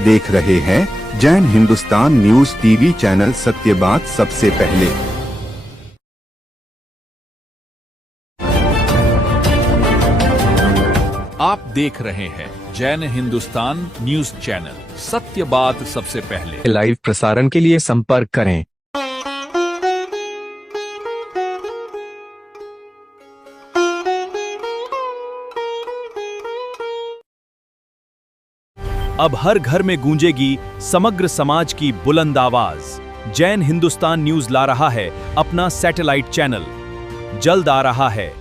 देख रहे हैं Jain Hindustan news TV channel, सत्य बात सबसे पहले। आप देख रहे हैं जैन हिंदुस्तान न्यूज चैनल, सत्य बात सबसे पहले। लाइव प्रसारण के लिए संपर्क करें। अब हर घर में गूंजेगी समग्र समाज की बुलंद आवाज। जैन हिंदुस्तान न्यूज ला रहा है अपना सैटेलाइट चैनल, जल्द आ रहा है।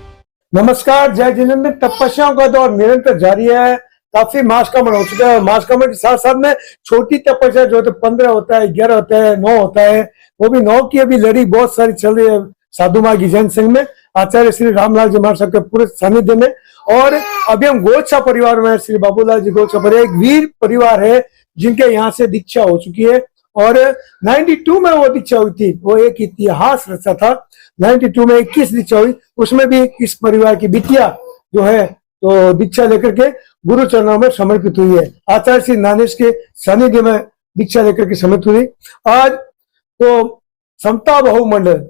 नमस्कार। जय जिनेंद्र में तपस्याओं का दौर निरंतर जारी है। काफी मास कमर हो चुका है। मास कमर के साथ साथ में छोटी तपस्या जो होता है 15 होता है, 11 होता है, 9 होता है, वो भी 9 की अभी लड़ी बहुत सारी चल रही है साधु माँ की जैन संघ में, आचार्य श्री रामलाल जी महाराज साहब के पूरे सानिध्य में। और अभी हम गोत्सा परिवार में, श्री बाबूलाल जी गोत्सा परिवार एक वीर परिवार है जिनके यहाँ से दीक्षा हो चुकी है। और 92 में वो दीक्षा हुई थी। वो एक इतिहास रचा था। 92 में 21 दीक्षा हुई, उसमें भी इस परिवार की बिटिया जो है तो दीक्षा लेकर के गुरु चरणों में समर्पित हुई है। आचार्य श्री नानेश के सानिध्य में दीक्षा लेकर के समर्पित हुई। आज तो समता बहुमंडल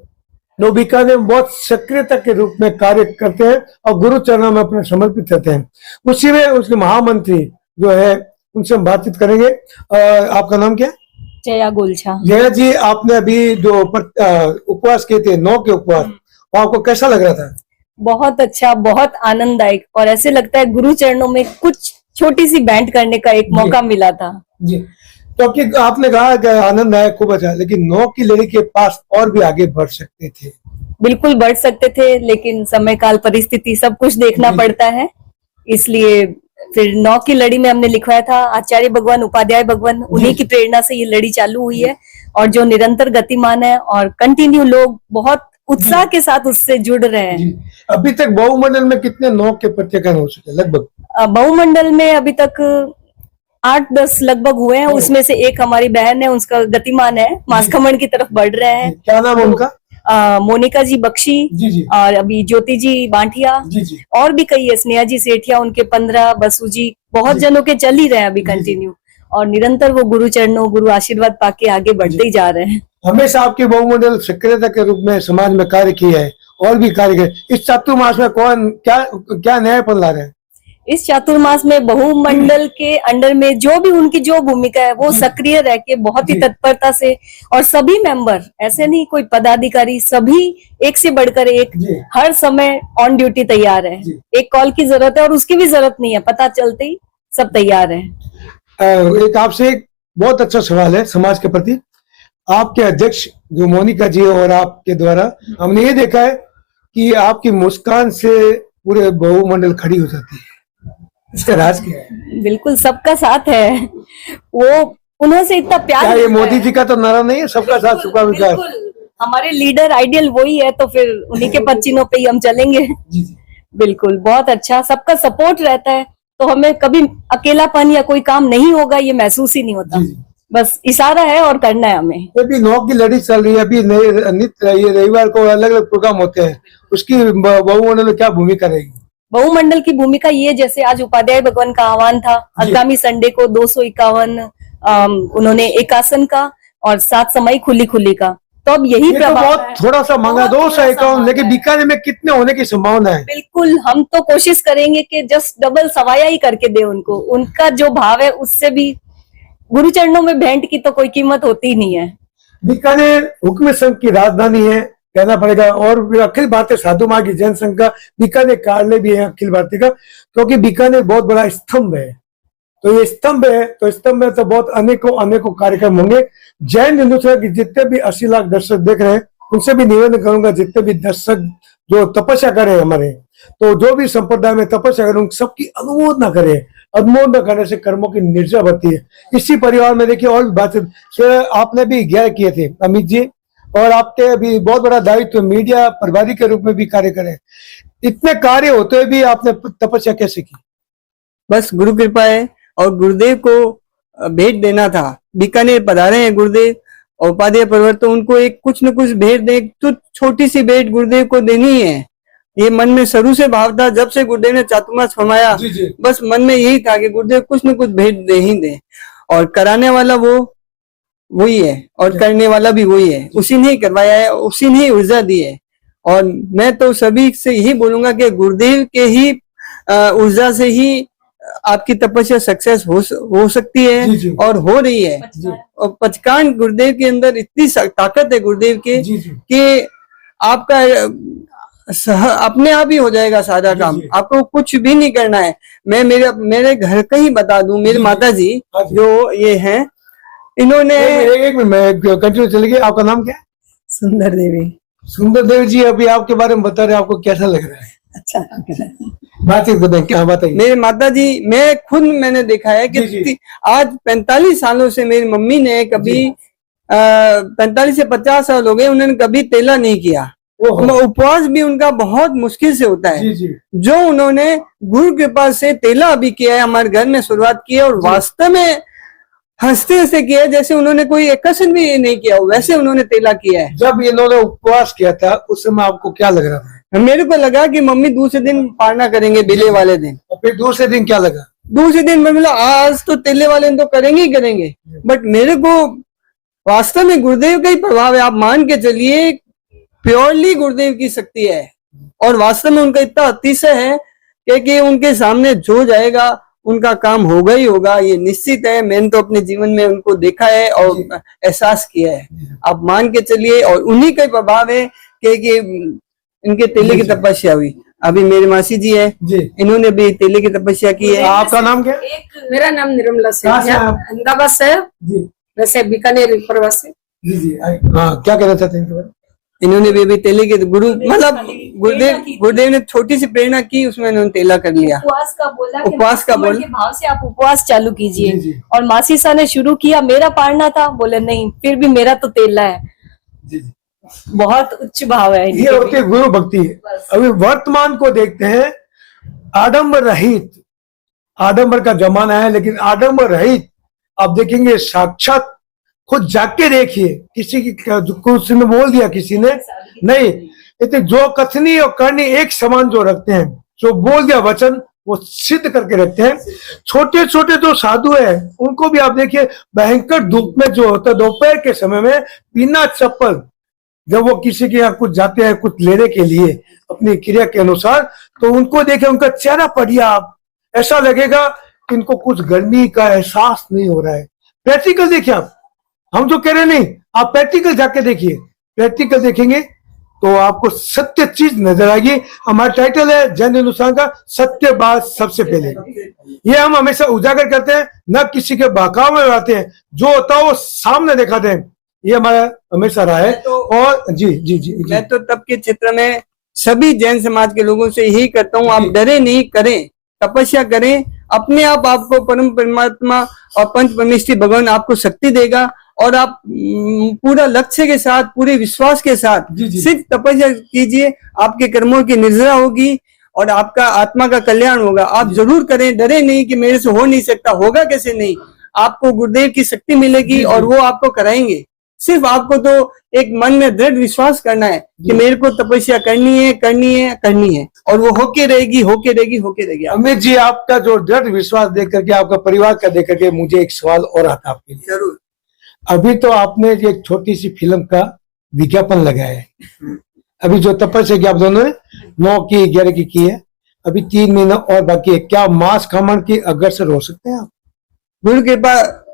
जो बीकानेर में बहुत सक्रियता के रूप में कार्य करते हैं और गुरु चरणों में अपने समर्पित रहते हैं। उसी में उसके महामंत्री जो है उनसे हम बातचीत करेंगे। आपका नाम क्या है? जया गोलछा। जया जी, आपने अभी जो उपवास किए थे 9 के उपवास, वो आपको कैसा लग रहा था? बहुत अच्छा, बहुत आनंददायक, और ऐसे लगता है गुरु चरणों में कुछ छोटी सी बैंड करने का एक मौका मिला था जी। तो आपने कहा कि आनंद आया, खूब अच्छा, लेकिन 9 की लड़ी के पास और भी आगे बढ़ सकते थे। बिल्कुल बढ़ सकते थे, लेकिन समय काल परिस्थिति सब कुछ देखना पड़ता है, इसलिए फिर 9 की लड़ी में हमने लिखवाया था। आचार्य भगवान, उपाध्याय भगवान, उन्हीं की प्रेरणा से ये लड़ी चालू हुई है और जो निरंतर गतिमान है और कंटिन्यू लोग बहुत उत्साह के साथ उससे जुड़ रहे हैं। अभी तक बहुमंडल में कितने 9 के प्रत्येकन हो चुके लगभग? बहुमंडल में अभी तक 8-10 लगभग हुए हैं। उसमें से एक हमारी बहन है, उसका गतिमान है, मासखमण की तरफ बढ़ रहे हैं। क्या नाम है उनका? मोनिका जी बख्शी जी। और अभी ज्योति जी बांटिया जी। और भी कई है, स्नेहा जी सेठिया, उनके 15, बसु जी, बहुत जनों के चल ही रहे हैं अभी कंटिन्यू, और निरंतर वो गुरु चरणों, गुरु आशीर्वाद पाके आगे बढ़ते ही जा रहे हैं। हमेशा आपके बहुमंडल सक्रियता के रूप में समाज में कार्य किया है और भी कार्य किया। इस चातुर्मास में कौन क्या नयापन ला रहे हैं? इस चातुर्मास में बहुमंडल के अंडर में जो भी उनकी जो भूमिका है वो सक्रिय रह के बहुत ही तत्परता से, और सभी मेंबर, ऐसे नहीं कोई पदाधिकारी, सभी एक से बढ़कर एक हर समय ऑन ड्यूटी तैयार है। एक कॉल की जरूरत है और उसकी भी जरूरत नहीं है, पता चलते ही सब तैयार है। एक आपसे एक बहुत अच्छा सवाल है समाज के प्रति। आपके अध्यक्ष जो मोनिका जी और आपके द्वारा हमने ये देखा है कि आपकी मुस्कान से पूरे बहुमंडल खड़ी हो जाती है, इसका राज क्या है? बिल्कुल सबका साथ है, वो उन्होंने से इतना प्यार। ये मोदी जी का तो नारा नहीं है, सबका साथ सबका विकास? हमारे लीडर आइडियल वही है, तो फिर उन्हीं के पद-चिन्हों पे ही हम चलेंगे। बिल्कुल, बहुत अच्छा, सबका सपोर्ट रहता है, तो हमें कभी अकेलापन या कोई काम नहीं होगा ये महसूस ही नहीं होता। बस इशारा है और करना है हमें। अभी 9 की लड़ी चल रही है, अभी नित्य रविवार को अलग अलग प्रोग्राम होते हैं, उसकी बहुमंडल में क्या भूमिका रहेगी? बहुमंडल की भूमिका ये, जैसे आज उपाध्याय भगवान का आह्वान था, आगामी संडे को 251 उन्होंने एकासन का और 7 समय खुली खुली का, तो अब यही प्रभाव तो थोड़ा सा मांगा 251, लेकिन बीकानेर में कितने होने की संभावना है? बिल्कुल, हम तो कोशिश करेंगे कि जस्ट डबल सवाया ही करके दे उनको। उनका जो भाव है उससे भी गुरु चरणों में भेंट की तो कोई कीमत होती ही नहीं है। बीकानेर हुक्म संघ की राजधानी है कहना पड़ेगा, और अखिल भारतीय साधु माँ की जैन संघ का बीकानेर कार्यालय भी है अखिल भारतीय का, क्योंकि बीकानेर बहुत बड़ा स्तंभ है। तो ये स्तंभ है, तो स्तंभ में तो बहुत अनेकों कार्यक्रम होंगे। जैन हिंदुस्तान के जितने भी 80 लाख दर्शक देख रहे हैं, उनसे भी निवेदन करूंगा, जितने भी दर्शक जो तपस्या करे हमारे, तो जो भी संप्रदाय में तपस्या करें, सबकी अनुमोदना करें। अनुमोदना करने से कर्मों की निर्जा बढ़ती है। इसी परिवार में देखिए और भी बातचीत आपने भी 11 किए थे अमित जी, और आपके अभी बहुत बड़ा दायित्व मीडिया प्रभारी के रूप में भी कार्य करें। इतने कार्य होते हुए भी आपने तपस्या कैसे की? बस गुरु कृपा है, और गुरुदेव को भेंट देना था। बीकानेर पधारे हैं गुरुदेव और उपाध्याय परिवार, तो उनको एक कुछ न कुछ भेंट दे, तो छोटी सी भेंट गुरुदेव को देनी है। ये मन में शुरू से भाव था, जब से गुरुदेव ने चातुर्मास फरमाया, बस मन में यही था कि गुरुदेव कुछ न कुछ भेंट दे ही दे। और कराने वाला वो वही है और करने वाला भी वही है। उसी ने ही करवाया है, उसी ने ही ऊर्जा दी है। और मैं तो सभी से यही बोलूंगा कि गुरुदेव के ही ऊर्जा से ही आपकी तपस्या सक्सेस हो सकती है जी, जी। और हो रही है। और पचकान गुरुदेव के अंदर इतनी ताकत है गुरुदेव के जी, जी। कि आपका अपने आप ही हो जाएगा सारा जी, काम। जी। आपको कुछ भी नहीं करना है। मैं मेरे घर का ही बता दूं, मेरे जी, माता जी हाँ जी। जो ये हैं, इन्होंने एक मिनट मैं कंटिन्यू चलेगी। आपका नाम क्या है? सुंदर देवी। सुंदर देव जी, अभी आपके बारे में बता रहे हैं, आपको कैसा लग रहा है? अच्छा लग रहा है। बातचीत बताएं, क्या बताइए। मेरे माता जी, मैंने देखा है कि जी, जी। आज 45 सालों से मेरी मम्मी ने कभी 45 से 50 साल हो गए, उन्होंने कभी तेला नहीं किया। ओहो। उपवास भी उनका बहुत मुश्किल से होता है। जी, जी। जो उन्होंने गुरु कृपा से तेला अभी किया है, हमारे घर में शुरुआत की है और वास्तव में हंसते हंसते किया है, जैसे उन्होंने कोई कसर भी नहीं किया हो, वैसे उन्होंने तेला किया है। जब इन्होंने उपवास किया था उस समय आपको क्या लग रहा था? मेरे को लगा कि मम्मी दूसरे दिन पारना करेंगे, बेले वाले दिन। और फिर दूसरे दिन क्या लगा? दूसरे दिन मैं बोला आज तो तेले वाले दिन तो करेंगे ही करेंगे। बट मेरे को वास्तव में गुरुदेव का ही प्रभाव है। आप मान के चलिए, प्योरली गुरुदेव की शक्ति है और वास्तव में उनका इतना अतिशय है कि उनके सामने जो जाएगा उनका काम होगा ही होगा, ये निश्चित है। मैंने तो अपने जीवन में उनको देखा है और एहसास किया है। आप मान के चलिए, और उन्हीं का ही प्रभाव है कि इनके तेले की तपस्या हुई। अभी मेरी मासी जी है, जी। इन्होंने भी तेले की तपस्या की है। आपका नाम क्या? मेरा नाम निर्मला कहाँ से सिंह है, आप? अहमदाबाद से है। जी, वैसे बीकानेर प्रवास से। जी, जी। हाँ, क्या कहना चाहते हैं इनके बारे में? इन्होंने भी अभी तेले के मतलब गुरुदेव ने छोटी सी प्रेरणा की, उसमें इन्होंने तेला कर लिया। उपवास का बोला कि उपवास का बोल- के भाव से आप उपवास चालू कीजिए। जी, जी। और मासी सा ने शुरू किया, मेरा पारना था, बोले नहीं फिर भी मेरा तो तेला है। जी, जी। बहुत उच्च भाव है इनके ये होती भी। है गुरु भक्ति। अभी वर्तमान को देखते हैं, आडंबर रहित। आडंबर का जमाना है, लेकिन आडंबर रहित आप देखेंगे, साक्षात खुद जाके देखिए। किसी की कुछ ने बोल दिया, किसी ने नहीं। इतने जो कथनी और करनी एक समान जो रखते हैं, जो बोल दिया वचन वो सिद्ध करके रखते हैं। छोटे छोटे जो साधु है उनको भी आप देखिए, भयंकर धूप में जो होता है दोपहर के समय में बिना चप्पल, जब वो किसी के यहाँ कुछ जाते हैं कुछ लेने के लिए अपनी क्रिया के अनुसार, तो उनको देखे उनका चेहरा पढ़िए आप, ऐसा लगेगा कि इनको कुछ गर्मी का एहसास नहीं हो रहा है। प्रैक्टिकल देखिए आप, हम जो कह रहे नहीं, आप प्रैक्टिकल जाके देखिए। प्रैक्टिकल देखेंगे तो आपको सत्य चीज नजर आएगी। हमारा टाइटल है जैन हिंदुस्तान का, सत्य बात सबसे पहले। ये हम हमेशा उजागर करते हैं, न किसी के बहकाव में आते हैं, जो होता है वो सामने दिखाते हैं। ये हमारा हमेशा रहा है। और जी जी जी, जी। मैं तो तब के क्षेत्र में सभी जैन समाज के लोगों से यही करता हूँ, आप डरे नहीं, करें, तपस्या करें। अपने आप आपको परम परमात्मा और पंच परमेश्वरी भगवान आपको शक्ति देगा और आप पूरा लक्ष्य के साथ, पूरे विश्वास के साथ जी, जी। सिर्फ तपस्या कीजिए। आपके कर्मों की निर्जरा होगी और आपका आत्मा का कल्याण होगा। आप जरूर करें, डरे नहीं कि मेरे से हो नहीं सकता, होगा कैसे नहीं। आपको गुरुदेव की शक्ति मिलेगी और वो आपको कराएंगे। सिर्फ आपको तो एक मन में दृढ़ विश्वास करना है कि मेरे को तपस्या करनी है, करनी है, करनी है, और वो होके रहेगी, होके रहेगी, होके रहेगी। अमित जी, आपका जो दृढ़ विश्वास देख करके, आपका परिवार का देख करके, मुझे एक सवाल और आता आपके लिए। जरूर। अभी तो आपने एक छोटी सी फिल्म का विज्ञापन लगाया है। अभी जो तपस्या की आप दोनों ने 9 की 11 की है, अभी 3 महीना और बाकी है। क्या मांस खामन की अग्रसर हो सकते हैं आप? गुरु कृपा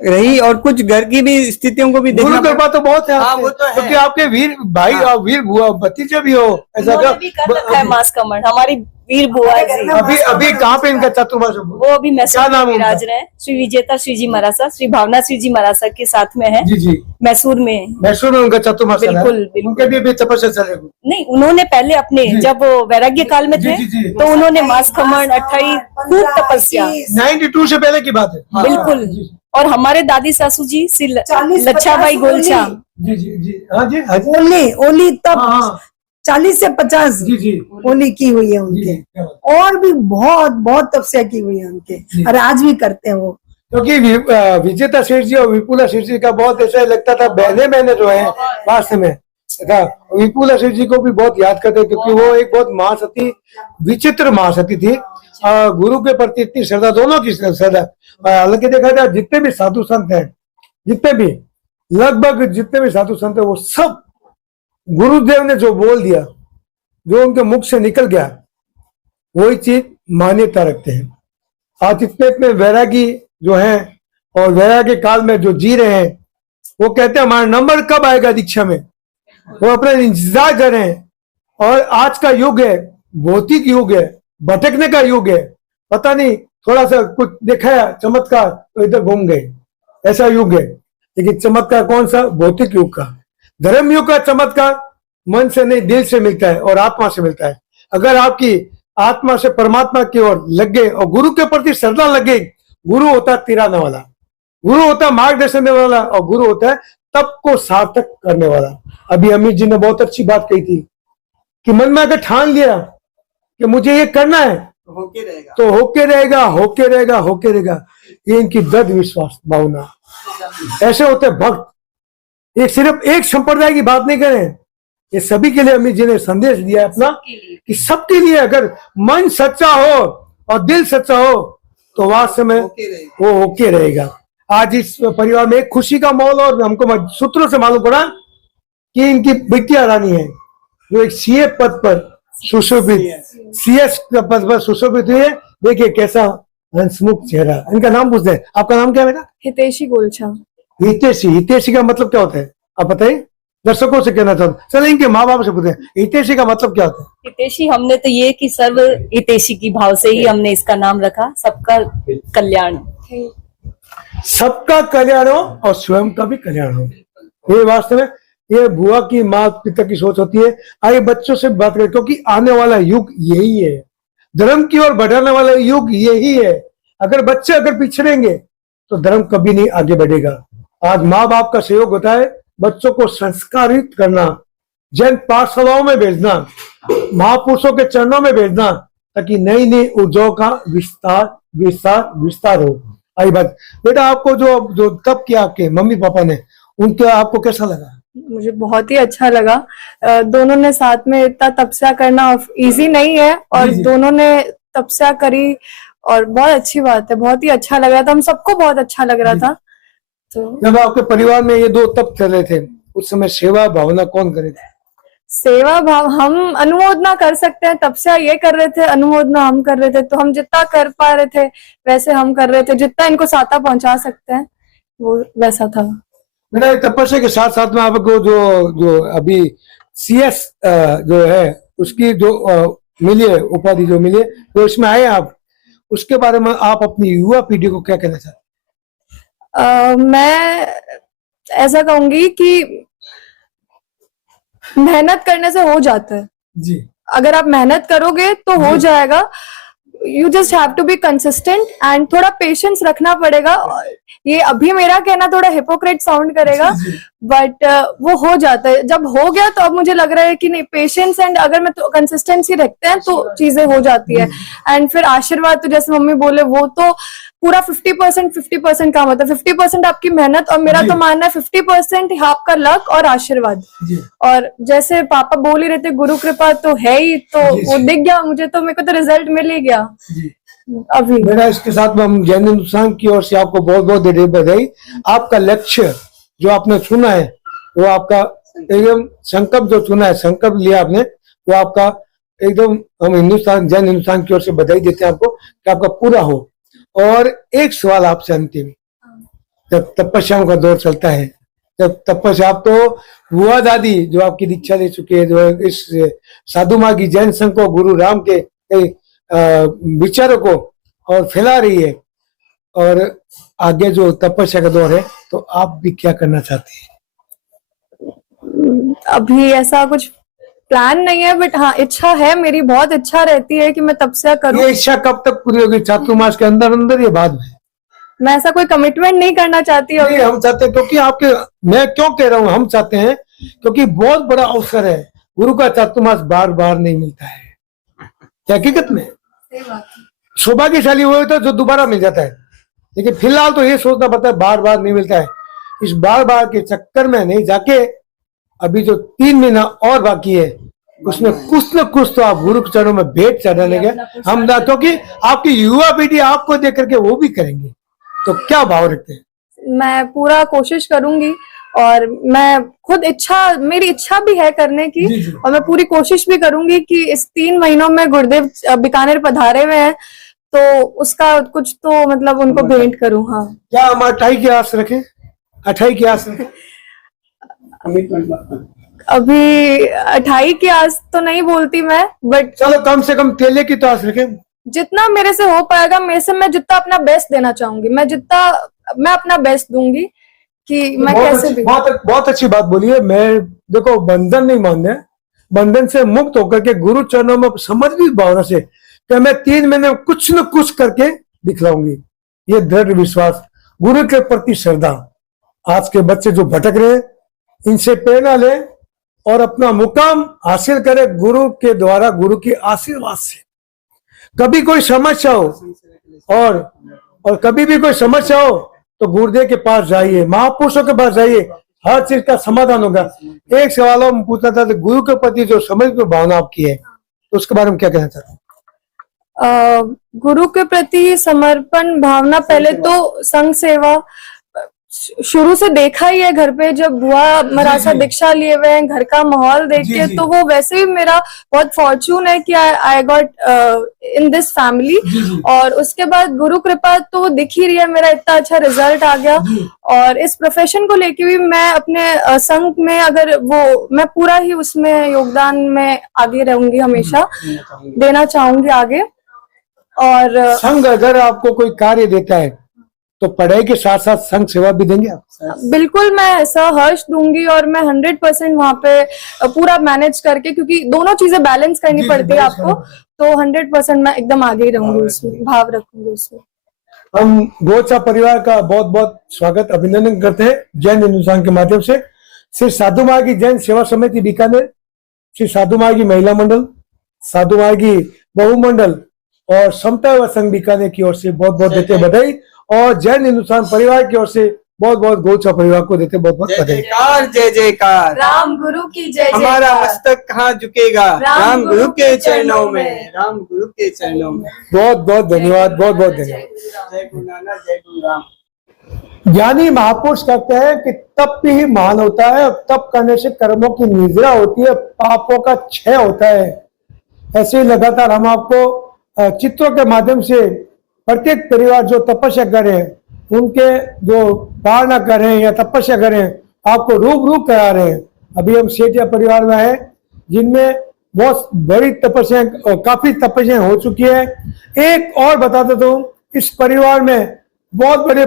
रही और कुछ घर की भी स्थितियों को भी गुरु देखना कृपा तो बहुत है हाँ, आपके, वो तो है। क्योंकि आपके वीर भाई और वीर बुआ भतीजे भी हो, ऐसा उन्होंने भी कर रखा है मास कमंड, हमारी वीर बुआ जी। अभी अभी कहाँ पे इनका चतुर्मास? वो अभी क्या मैसूर नाम में है उनका? विराज रहे हैं। श्री विजेता श्री जी महाराज, श्री भावना श्री जी महाराज के साथ में है, जी जी, मैसूर में। मैसूर में उनका चतुर्मास चला है। बिल्कुल, बिल्कुल। उनके भी अभी तपस्या चलेगी। नहीं, उन्होंने पहले अपने जी। जब वो वैराग्य काल में जी, थे जी, जी। तो उन्होंने मास खमण 28 खूब तपस्या, 92 से पहले की बात है। बिल्कुल। और हमारे दादी सासू जी श्री लच्छाबाई गोलछा, जी जी जी, हाँ जी, हाँ जी, ओली तब हाँ हाँ, 40 से 50 जी जी ओली की हुई है जी, उनके। क्या बात। और भी बहुत बहुत तपस्या की हुई है उनके, और आज भी करते हैं वो। क्योंकि विजेता सेठ जी और विपुला सेठ जी का बहुत ऐसा लगता था, बहने जो है वास्तव में था। विपुला सेठ जी को भी बहुत याद करते हैं, क्योंकि वो एक बहुत महासती, विचित्र महासती थी। गुरु के प्रति इतनी श्रद्धा, दोनों की श्रद्धा। हालांकि देखा जाए जितने भी साधु संत हैं, जितने भी लगभग जितने भी साधु संत हैं, वो सब गुरुदेव ने जो बोल दिया, जो उनके मुख से निकल गया, वही चीज मान्यता रखते हैं। आज इतने इतने वैरागी जो हैं और वैरागी काल में जो जी रहे हैं, वो कहते हैं हमारा नंबर कब आएगा दीक्षा में, वो अपना इंतजार कर रहे हैं। और आज का युग है, भौतिक युग है, भटकने का युग है। पता नहीं, थोड़ा सा कुछ दिखाया चमत्कार तो इधर घूम गए, ऐसा युग है। लेकिन चमत्कार कौन सा? भौतिक युग का। धर्म युग का चमत्कार मन से नहीं, दिल से मिलता है और आत्मा से मिलता है। अगर आपकी आत्मा से परमात्मा की ओर लग गए और गुरु के प्रति श्रद्धा लग गई, गुरु होता है तिराने वाला, गुरु होता है मार्गदर्शन देने वाला, और गुरु होता है तप को सार्थक करने वाला। अभी अमित जी ने बहुत अच्छी बात कही थी कि मन में अगर ठान लिया कि मुझे ये करना है तो होके रहेगा, होके रहेगा, होके रहेगा। ये इनकी दृढ़ विश्वास भावना। ऐसे होते भक्त। ये सिर्फ एक संप्रदाय की बात नहीं करें, ये सभी के लिए अमित जी ने संदेश दिया अपना कि सबके लिए अगर मन सच्चा हो और दिल सच्चा हो तो वास्तव में वो होके रहेगा। आज इस परिवार में एक खुशी का माहौल, और हमको सूत्रों से मालूम पड़ा कि इनकी बिटिया रानी है जो एक सीए पद पर सुशोभित, सीएस पद पर सुशोभित हुई है। देखिए कैसा हंसमुख चेहरा। इनका नाम पूछते हैं, आपका नाम क्या बेटा? हितेशी गोलछा। हितेशी। हितेशी का मतलब क्या होता है आप बताइए, दर्शकों से कहना चाहता हूँ। चलो इनके माँ बाप से पूछते हैं, हितेशी का मतलब क्या होता है? हितेशी हमने तो ये कि सर्व हितेशी की भाव से ही हमने इसका नाम रखा, सबका कल्याण। सबका कल्याण हो और स्वयं का भी कल्याण हो। ये वास्तव में ये बुआ की माँ पिता की सोच होती है। आइए बच्चों से बात करें, क्योंकि आने वाला युग यही है, धर्म की ओर बढ़ाने वाला युग यही है। अगर बच्चे अगर पिछड़ेंगे तो धर्म कभी नहीं आगे बढ़ेगा। आज माँ बाप का सहयोग होता है बच्चों को संस्कारित करना, जैन पाठशालाओं में भेजना, महापुरुषों के चरणों में भेजना, ताकि नई नई ऊर्जाओं का विस्तार विस्तार विस्तार हो। आई बात बेटा, आपको जो तप किया आपके मम्मी पापा ने, उनके आपको कैसा लगा? मुझे बहुत ही अच्छा लगा। दोनों ने साथ में इतना तपस्या करना इजी नहीं है, और दोनों ने तपस्या करी और बहुत अच्छी बात है। बहुत ही अच्छा लग रहा था, हम सबको बहुत अच्छा लग रहा था। तो जब आपके परिवार में ये दो तप चल रहे थे, उस समय सेवा भावना कौन करे थे? सेवा भाव हम अनुमोदना कर सकते हैं, तपस्या ये कर रहे थे, अनुमोदना हम कर रहे थे। तो हम जितना कर पा रहे थे वैसे हम कर रहे थे, जितना इनको साता पहुंचा सकते हैं वो वैसा था। मेरा तपस्या के साथ साथ में आपको जो अभी सीएस जो है उसकी जो मिली है, उपाधि जो मिली है, तो इसमें आए आप, उसके बारे में आप अपनी युवा पीढ़ी को क्या कहना चाहते हैं? मैं ऐसा कहूंगी कि मेहनत करने से हो जाता है जी। अगर आप मेहनत करोगे तो हो जाएगा। You just have to be consistent and थोड़ा पेशेंस रखना पड़ेगा। ये अभी मेरा कहना थोड़ा हिपोक्रेट साउंड करेगा, बट वो हो जाता है। जब हो गया तो अब मुझे लग रहा है कि नहीं, पेशेंस एंड अगर मैं तो कंसिस्टेंसी रखते हैं तो चीजें हो जाती है। एंड फिर आशीर्वाद, तो जैसे मम्मी बोले, वो तो पूरा 50% काम होता है। 50% आपकी मेहनत, और मेरा तो मानना है 50% आपका लक और आशीर्वाद। और जैसे पापा बोल ही रहे थे, गुरु कृपा तो है ही, तो वो दिख गया मुझे, तो मेरे को तो रिजल्ट मिल ही गया अभी। मेरा इसके साथ में हम जैन हिंदुस्तान की ओर से आपको बहुत बहुत बधाई। आपका लक्ष्य जो आपने चुना है, वो आपका एकदम संकल्प जो चुना है, संकल्प लिया आपने, वो आपका एकदम, हम हिंदुस्तान जैन हिंदुस्तान की ओर से बधाई देते हैं आपको कि आपका पूरा हो। और एक सवाल आपसे अंतिम, जब तपस्याओं का दौर चलता है, जब तपस्या, आप तो बुआ दादी जो आपकी दीक्षा ले चुके हैं, जो इस साधु माँ की जैन संघ को, गुरु राम के विचारों को और फैला रही है, और आगे जो तपस्या का दौर है, तो आप भी क्या करना चाहते हैं? अभी ऐसा कुछ प्लान नहीं है, बट हाँ इच्छा है, मेरी बहुत इच्छा रहती है कि मैं तपस्या करूं। ये इच्छा कब तक पूरी होगी? चातुर्मास के अंदर अंदर या बाद में? मैं ऐसा कोई कमिटमेंट नहीं करना चाहती हूँ। हम चाहते हैं, क्योंकि आपके, मैं क्यों कह रहा हूँ हम चाहते हैं, क्योंकि बहुत बड़ा अवसर है। गुरु का चातुर्मास बार बार नहीं मिलता है। हकीकत में सौभाग्यशाली हुए तो जो दोबारा मिल जाता है, लेकिन फिलहाल तो ये सोचना पड़ता है बार बार नहीं मिलता है। इस बार बार के चक्कर में नहीं जाके, अभी जो 3 महीना और बाकी है, उसमें कुछ न कुछ तो आप गुरु के चरणों में भेंट चढ़ाने के हम ना, क्योंकि आपकी युवा पीढ़ी आपको देख करके वो भी करेंगे। तो क्या भाव रखते हैं? मैं पूरा कोशिश करूंगी और मैं खुद मेरी इच्छा भी है करने की, और मैं पूरी कोशिश भी करूंगी कि इस 3 महीनों में गुरुदेव बीकानेर पधारे हुए हैं तो उसका कुछ तो मतलब उनको भेंट करूं। हाँ, क्या हम 28 की आस रखें? 28 की आस रखें? अभी 28 की आस तो नहीं बोलती मैं, बट चलो कम से कम तेले की तो आस रखें। जितना मेरे से हो पाएगा, मेरे से मैं जितना अपना बेस्ट देना चाहूंगी, मैं अपना बेस्ट दूंगी कि मैं कैसे भी। बहुत अच्छी बात बोली है। मैं देखो बंधन नहीं मानने, बंधन से मुक्त होकर के गुरु चरणों में समझ भी भावना से कि मैं 3 महीने में कुछ न कुछ करके दिखलाऊंगी, ये दृढ़ विश्वास, गुरु के प्रति श्रद्धा। आज के बच्चे जो भटक रहे हैं, इनसे प्रेरणा ले और अपना मुकाम हासिल करे गुरु के द्वारा, गुरु की आशीर्वाद से। कभी कोई समस्या हो और कभी भी कोई समस्या हो तो गुरुदेव के पास जाइए, महापुरुषों के पास जाइए, हर चीज का समाधान होगा। एक सवाल हम पूछना था, गुरु के प्रति जो समर्पित भावना आपकी है, तो उसके बारे में क्या कहना चाहते हैं? गुरु के प्रति समर्पण भावना, पहले तो संघ सेवा शुरू से देखा ही है घर पे, जब बुआ मराठा दीक्षा लिए हुए हैं, घर का माहौल देख के तो वो वैसे ही मेरा बहुत फॉर्चून है कि I got in this family. और उसके बाद गुरु कृपा तो दिख ही रही है, मेरा इतना अच्छा रिजल्ट आ गया। और इस प्रोफेशन को लेके भी मैं अपने संघ में अगर मैं पूरा ही उसमें योगदान में आगे रहूंगी, हमेशा देना चाहूंगी आगे। और संघ अगर आपको कोई कार्य देता है तो पढ़ाई के साथ साथ संघ सेवा भी देंगे आप? बिल्कुल, मैं सहर्ष दूंगी और मैं 100% वहाँ पे पूरा मैनेज करके, क्योंकि दोनों चीजें बैलेंस करनी पड़ती है आपको, तो 100% मैं एकदम आगे ही रहूंगी, उसमें भाव रखूंगी उसमें। हम गोचा परिवार का बहुत बहुत स्वागत अभिनंदन करते हैं जैन हिंदुस्तान के माध्यम से। श्री साधु माँ की जैन सेवा समिति बीकानेर, श्री साधु माँ की महिला मंडल, साधु माँ की बहु मंडल और समता व संघ बीकानेर की ओर से बहुत बहुत देते बधाई, और जैन हिंदुस्तान परिवार की ओर से बहुत बहुत गोचा परिवार को देते बहुत बहुत बधाई। जय जयकार, राम गुरु की जय। हमारा मस्तक कहाँ झुकेगा, राम गुरु के चरणों में, राम गुरु के चरणों में। बहुत बहुत धन्यवाद, बहुत बहुत धन्यवाद। जय गुरु नानक, जय गुरु राम। ज्ञानी महापुरुष कहते हैं कि तप ही महान होता है, और तप करने से कर्मों की निद्रा होती है, पापों का क्षय होता है। ऐसे ही लगातार हम आपको चित्रों के माध्यम से प्रत्येक परिवार जो तपस्या कर रहे हैं, उनके जो धारणा कर रहे हैं या तपस्या कर रहे हैं, आपको रूबरू करा रहे हैं। अभी हम सेठिया परिवार में है, जिनमें बहुत बड़ी तपस्या, काफी तपस्या हो चुकी है। एक और बता देता हूँ, इस परिवार में बहुत बड़े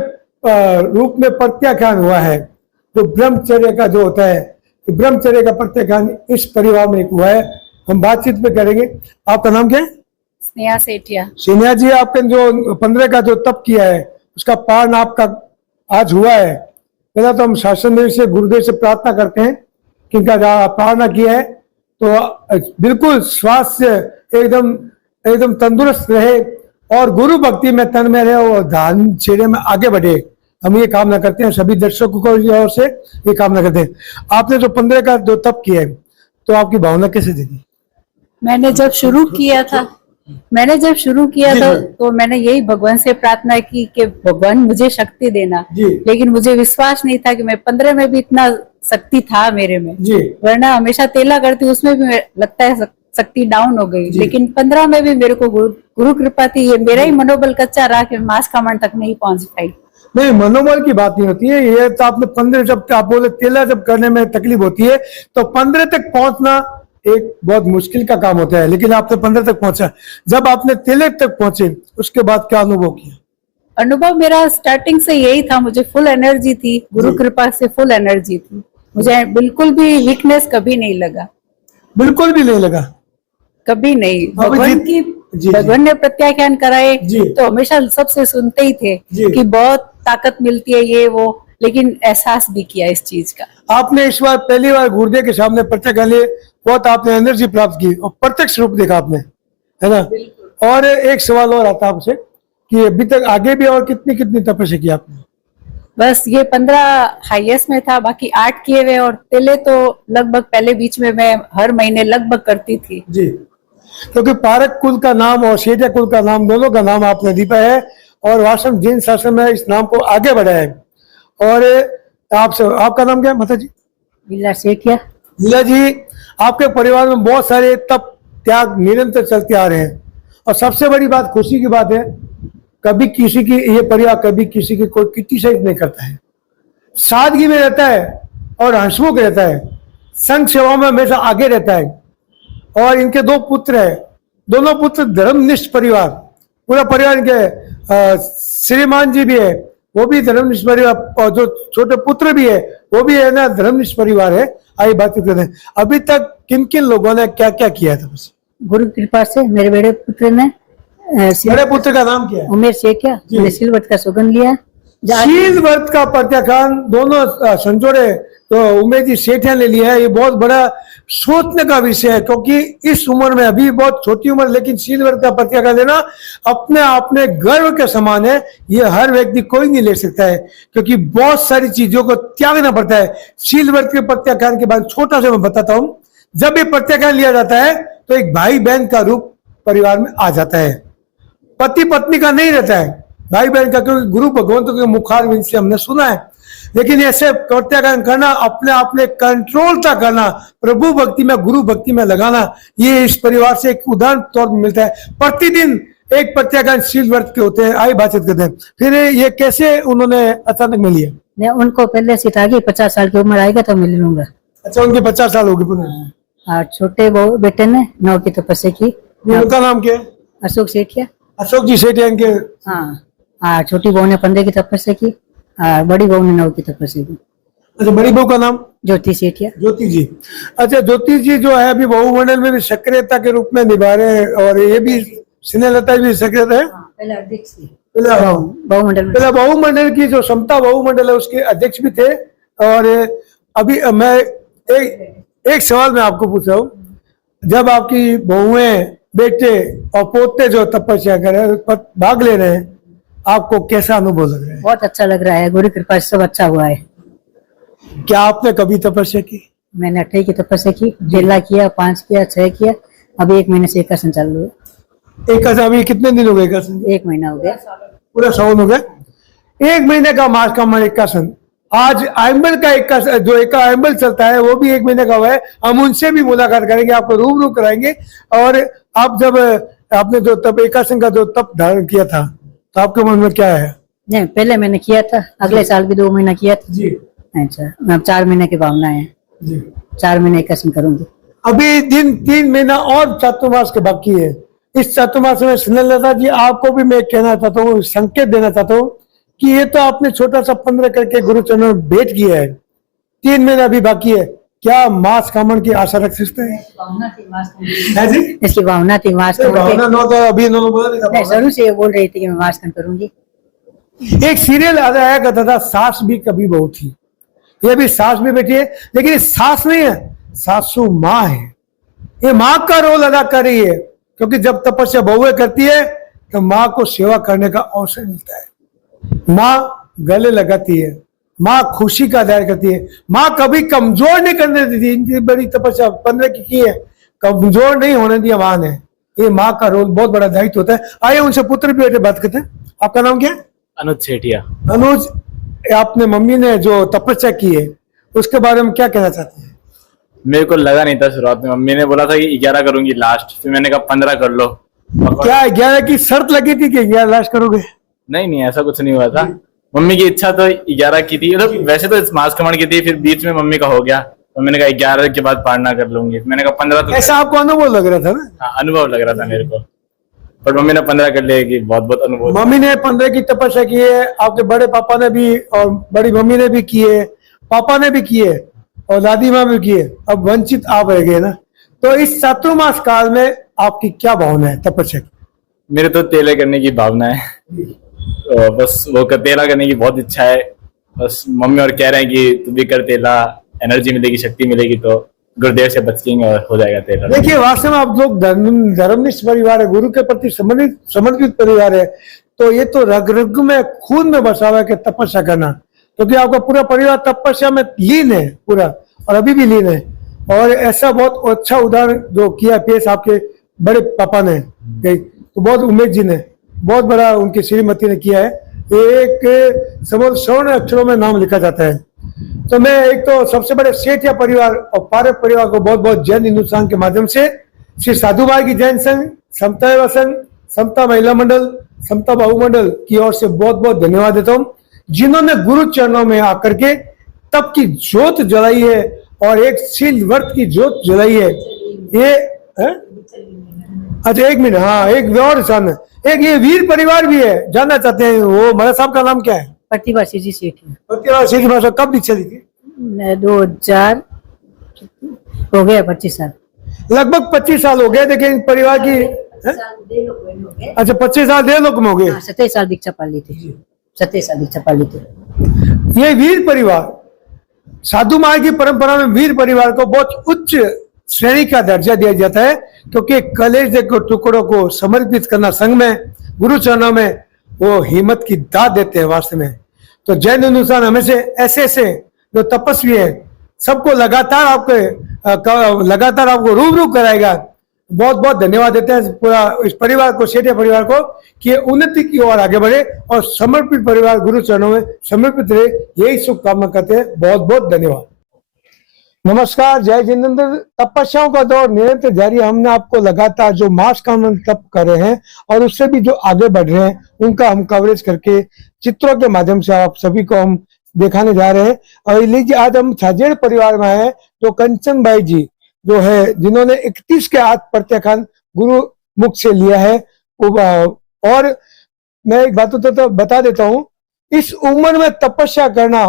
रूप में प्रत्याख्यान हुआ है। जो ब्रह्मचर्य का जो होता है, तो ब्रह्मचर्य का प्रत्याख्यान इस परिवार में हुआ है। हम बातचीत में करेंगे। आपका नाम क्या है? स्नेहा सेठिया। स्नेहा जी, आपने जो 15 का जो तप किया है, उसका पारण आपका आज हुआ है। पहला तो हम शासन देव से, गुरुदेव से प्रार्थना करते हैं कि इनका पारणा किया है तो बिल्कुल स्वास्थ्य एकदम तंदुरुस्त रहे और गुरु भक्ति में तन में रहे और ध्यान चेहरे में आगे बढ़े। हम ये कामना करते हैं, सभी दर्शकों को ओर से ये कामना करते हैं। आपने जो 15 का जो तप किया है, तो आपकी भावना कैसे थी? मैंने जब शुरू किया था तो मैंने यही भगवान से प्रार्थना की कि भगवान मुझे शक्ति देना, लेकिन मुझे विश्वास नहीं था कि मैं 15 में भी इतना शक्ति था मेरे में। वरना हमेशा तेला करती, उसमें भी लगता है शक्ति डाउन हो गई, लेकिन 15 में भी मेरे को गुरु कृपा थी। ये मेरा ही मनोबल कच्चा रहा कि मास कमांड तक नहीं पहुंच पाई। नहीं, मनोबल की बात नहीं होती है ये। तो आपने 15 जब आप बोले तेला जब करने में तकलीफ होती है, तो 15 तक पहुंचना एक बहुत मुश्किल का काम होता है, लेकिन आपने 15 तक पहुंचा। जब आपने तेले तक पहुंचे, उसके बाद क्या अनुभव किया? अनुभव मेरा स्टार्टिंग से यही था, मुझे फुल एनर्जी थी, गुरु कृपा से फुल एनर्जी थी। मुझे बिल्कुल भी वीकनेस कभी नहीं लगा, बिल्कुल भी नहीं लगा, कभी नहीं। भगवान ने प्रत्याख्यान कराए तो हमेशा सबसे सुनते ही थे कि बहुत ताकत मिलती है ये वो, लेकिन एहसास भी किया इस चीज का। आपने इस बार पहली बार गुरुदेव के सामने प्रत्याख्यान लिए, बहुत आपने एनर्जी प्राप्त की और प्रत्यक्ष रूप देखा आपने, है ना? और एक सवाल और आता आपसे कि अभी तक आगे भी और कितनी तपस्या की आपने? बस ये 15 हाईएस्ट में था, बाकी 8 किए हुए। और पहले तो लगभग पहले बीच में मैं हर महीने लगभग करती थी। जी, क्योंकि पारक कुल का नाम और शेठिया कुल का नाम, दोनों का नाम आपने दीपा है और वास्तव जैन शासन में इस नाम को आगे बढ़ाया है। और आपका नाम क्या है माता जी? लीला सेठिया। लीला जी, आपके परिवार में बहुत सारे तप त्याग निरंतर चलते आ रहे हैं और सबसे बड़ी बात, खुशी की बात है, कभी किसी की ये परिवार कभी किसी की कोई क्रिटिसाइज नहीं करता है, सादगी में रहता है और हंसमुख रहता है, संघ सेवा में हमेशा आगे रहता है। और इनके 2 पुत्र है, दोनों पुत्र धर्मनिष्ठ परिवार, पूरा परिवार इनके श्रीमान जी भी है, वो भी धर्मनिष्ठ परिवार, और जो छोटे पुत्र भी है वो भी है ना धर्मनिष्ठ परिवार है। आइए बात करते हैं, अभी तक किन किन लोगों ने क्या क्या किया था? गुरु कृपा से मेरे बड़े पुत्र ने बड़े पुत्र का नाम क्या है? उमेर सेठिया, मैंने सिलवट का सुगंध लिया। शील व्रत का प्रत्याख्यान दोनों संजोड़े तो उमेश जी सेठिया ने लिया है। ये बहुत बड़ा सोचने का विषय है, क्योंकि इस उम्र में, अभी बहुत छोटी उम्र, लेकिन शील व्रत का प्रत्याख्यान लेना अपने आप में गर्व के समान है। ये हर व्यक्ति कोई नहीं ले सकता है, क्योंकि बहुत सारी चीजों को त्यागना पड़ता है। शील व्रत के प्रत्याख्यान के बाद छोटा सा मैं बताता हूँ। जब ये प्रत्याख्यान लिया जाता है तो एक भाई बहन का रूप परिवार में आ जाता है, पति पत्नी का नहीं रहता है, भाई बहन का, क्योंकि गुरु भगवंतों के मुखार विंद से हमने सुना है। लेकिन ऐसे प्रत्याख्यान करना, अपने आप में कंट्रोल तक करना, प्रभु भक्ति में, गुरु भक्ति में लगाना, ये इस परिवार से एक उदाहरण तौर पर मिलता है। प्रतिदिन एक प्रत्याख्यान शील व्रत के होते हैं। आइए बातचीत करते हैं। फिर ये कैसे उन्होंने अचानक में लिया? मैं उनको पहले से था कि 50 साल की उम्र आएगा तो मिल लूंगा। अच्छा, उनके 50 साल हो गए। और छोटे बेटे ने 9 की तपस्या की। उनका नाम क्या है? अशोक सेठिया। अशोक जी सेठिया इनके। हाँ, छोटी बहू ने 15 की तपस्या की और बड़ी बहू ने 9 की तपस्या की। अच्छा, बड़ी बहू का नाम? ज्योति सेठिया। ज्योति जी। अच्छा, ज्योति जी जो है अभी बहुमंडल में भी सक्रियता के रूप में निभा रहे हैं, और ये भी स्नेहलता भी सक्रियता है। पहले अध्यक्ष थी बहुमंडल, पहले बहुमंडल की जो समता बहुमंडल है उसके अध्यक्ष भी थे। और अभी मैं एक सवाल मैं आपको पूछ रहा हूँ, जब आपकी बहुएं, बेटे और पोते जो तपस्या कर रहे हैं, भाग ले रहे हैं, आपको कैसा अनुभव लग रहा है? बहुत अच्छा लग रहा है, गुरु कृपा से सब अच्छा हुआ है। क्या आपने कभी तपस्या की? मैंने 8 की तपस्या की, 1.5 किया, 5 किया, 6 किया, अभी 1 महीने से एकासन चालू है। एकासन अभी कितने दिन हो गए? एकासन 1 महीना हो गया, पूरा सावन हो गया। 1 महीने का मास का मन एकासन। आज आयम्बल का एकासन, जो एक आयम्बल चलता है, वो भी 1 महीने का हुआ है। हम उनसे भी मुलाकात करेंगे, आपको रूबरू कराएंगे। और आप जब आपने जो तप एकासन का जो तप धारण किया था, तो आपके मन में क्या है? नहीं, पहले मैंने किया था, अगले साल भी 2 महीना किया था जी। अच्छा, मैं 4 महीने की भावना है जी। 4 महीने एकासन करूंगी। अभी दिन 3 महीना और चातुर्मास के बाकी है। इस चातुर्मास में स्नेहलता जी, आपको भी मैं कहना चाहता हूँ, संकेत देना चाहता हूँ कि ये तो आपने छोटा सा 15 करके गुरु चरणों में भेंट किया है, 3 महीना भी बाकी है। क्या मास कामन की आशा रख सकते हैं? इसकी भावना थी मास भावना नो तो अभी इन्होंने बोला नहीं था। शुरू से बोल रही थी कि मैं मास करूंगी। एक सीरियल आया करता था, सास भी कभी बहू थी। ये भी सास भी बैठी है, लेकिन ये सास नहीं है, सासू माँ है। ये माँ का रोल अदा कर रही है, क्योंकि जब तपस्या बहुएं करती है तो माँ को सेवा करने का अवसर मिलता है। माँ गले लगाती है, माँ खुशी का दायर करती है, माँ कभी कमजोर नहीं करने देती। इनकी बड़ी तपस्या 15 की है, कमजोर नहीं होने दिया माँ ने। ये माँ का रोल बहुत बड़ा दायित्व होता है। आइए उनसे पुत्र भी बेटे बात करते हैं। आपका नाम क्या है? अनुज सेठिया। अनुज, आपने मम्मी ने जो तपस्या की है उसके बारे में क्या कहना चाहते हैं? मेरे को लगा नहीं था शुरुआत में, मम्मी ने बोला था कि 11 करूंगी लास्ट, फिर मैंने कहा 15 कर लो। क्या 11 की शर्त लगी थी कि 11 लास्ट करोगे? नहीं, ऐसा कुछ नहीं हुआ था। मम्मी की इच्छा तो 11 की थी, तो वैसे तो मास कमण की थी, फिर बीच में मम्मी का हो गया तो मैंने कहा 11 के बाद पारना कर लूंगी। मैंने कहा 15 तो ऐसा आपको अनुभव लग रहा था ना? हाँ, अनुभव लग रहा था मेरे को, पर मम्मी ने 15 कर लिया। बहुत बहुत अनुभव। मम्मी ने 15 की तपस्या की है, आपके बड़े पापा ने भी और बड़ी मम्मी ने भी की है, पापा ने भी की है और दादी माँ भी की है। अब वंचित आप रह गए ना, तो इस चातुर्मास काल में आपकी क्या भावना है तपस्या की? मेरे तो तेला करने की भावना है, तो बस वो तेला करने की बहुत इच्छा है। बस मम्मी और कह रहे हैं कि तू भी कर तेला, एनर्जी मिलेगी, शक्ति मिलेगी, तो गुरुदेव से बचेंगे और हो जाएगा तेला। देखिए, वास्तव में आप लोग धर्मनिष्ठ परिवार है, गुरु के प्रति समर्पित परिवार है, तो ये तो रग रग में, खून में बसा हुआ है कि तपस्या करना। क्योंकि आपका पूरा परिवार तपस्या में लीन है पूरा, और अभी भी लीन है। और ऐसा बहुत अच्छा उदाहरण जो किया पेश आपके बड़े पापा ने, तो बहुत उमेश जी ने बहुत बड़ा उनकी श्रीमती ने किया है। एक स्वर्ण अक्षरों में नाम लिखा जाता है। तो मैं एक तो सबसे बड़े सेठिया परिवार और पारक परिवार को बहुत बहुत जैन हिंदुस्तान के माध्यम से श्री साधु भाई की जैन संघ, समता युवा संघ, समता महिला मंडल, समता बाहु मंडल की ओर से बहुत बहुत धन्यवाद देता हूँ, जिन्होंने गुरु चरणों में आकर के तप की ज्योत जलाई है और एक शील व्रत की ज्योत जलाई है। ये अच्छा एक मिनट, हाँ एक और सन, एक ये वीर परिवार भी है, जानना चाहते हैं वो महाराज साहब का नाम क्या है? प्रतिभा जी सेठ। प्रतिभा सेठी भाषा कब दीक्षा ली थी? 2000 हो गया, 25 साल, लगभग 25 साल हो गए। देखिए परिवार की अच्छा 25 साल देव लोक में हो गए। 27 साल दीक्षा पा ली थी, 27 साल दीक्षा पा ली थी। ये वीर परिवार, साधु मार्ग की परंपरा में वीर परिवार को बहुत उच्च श्रेणी का दर्जा दिया जाता है, क्योंकि कलेजे के टुकड़ों को समर्पित करना संघ में, गुरु चरणों में वो हिम्मत की दाद देते हैं वास्तव में। तो जैन हिंदुस्तान हमेशा ऐसे ऐसे जो तपस्वी है सबको लगातार आपको रूबरू कराएगा। बहुत बहुत धन्यवाद देते हैं पूरा इस परिवार को, सेठिया परिवार को, कि ये उन्नति की ओर आगे बढ़े और समर्पित परिवार गुरु चरणों में समर्पित रहे, यही शुभकामना करते हैं। बहुत बहुत धन्यवाद। नमस्कार, जय जिनेंद्र। तपस्याओं का दौर निरंतर जारी। हमने आपको लगातार जो मास का हम तप कर रहे हैं और उससे भी जो आगे बढ़ रहे हैं उनका हम कवरेज करके चित्रों के माध्यम से आप सभी को हम दिखाने जा रहे हैं। और लीजिए आज हम छाजेड़ परिवार में आए हैं, तो कंचन भाई जी जो है जिन्होंने 31 के आठ प्रत्याख्यान गुरु मुख से लिया है। और मैं एक बात तो बता देता हूँ, इस उम्र में तपस्या करना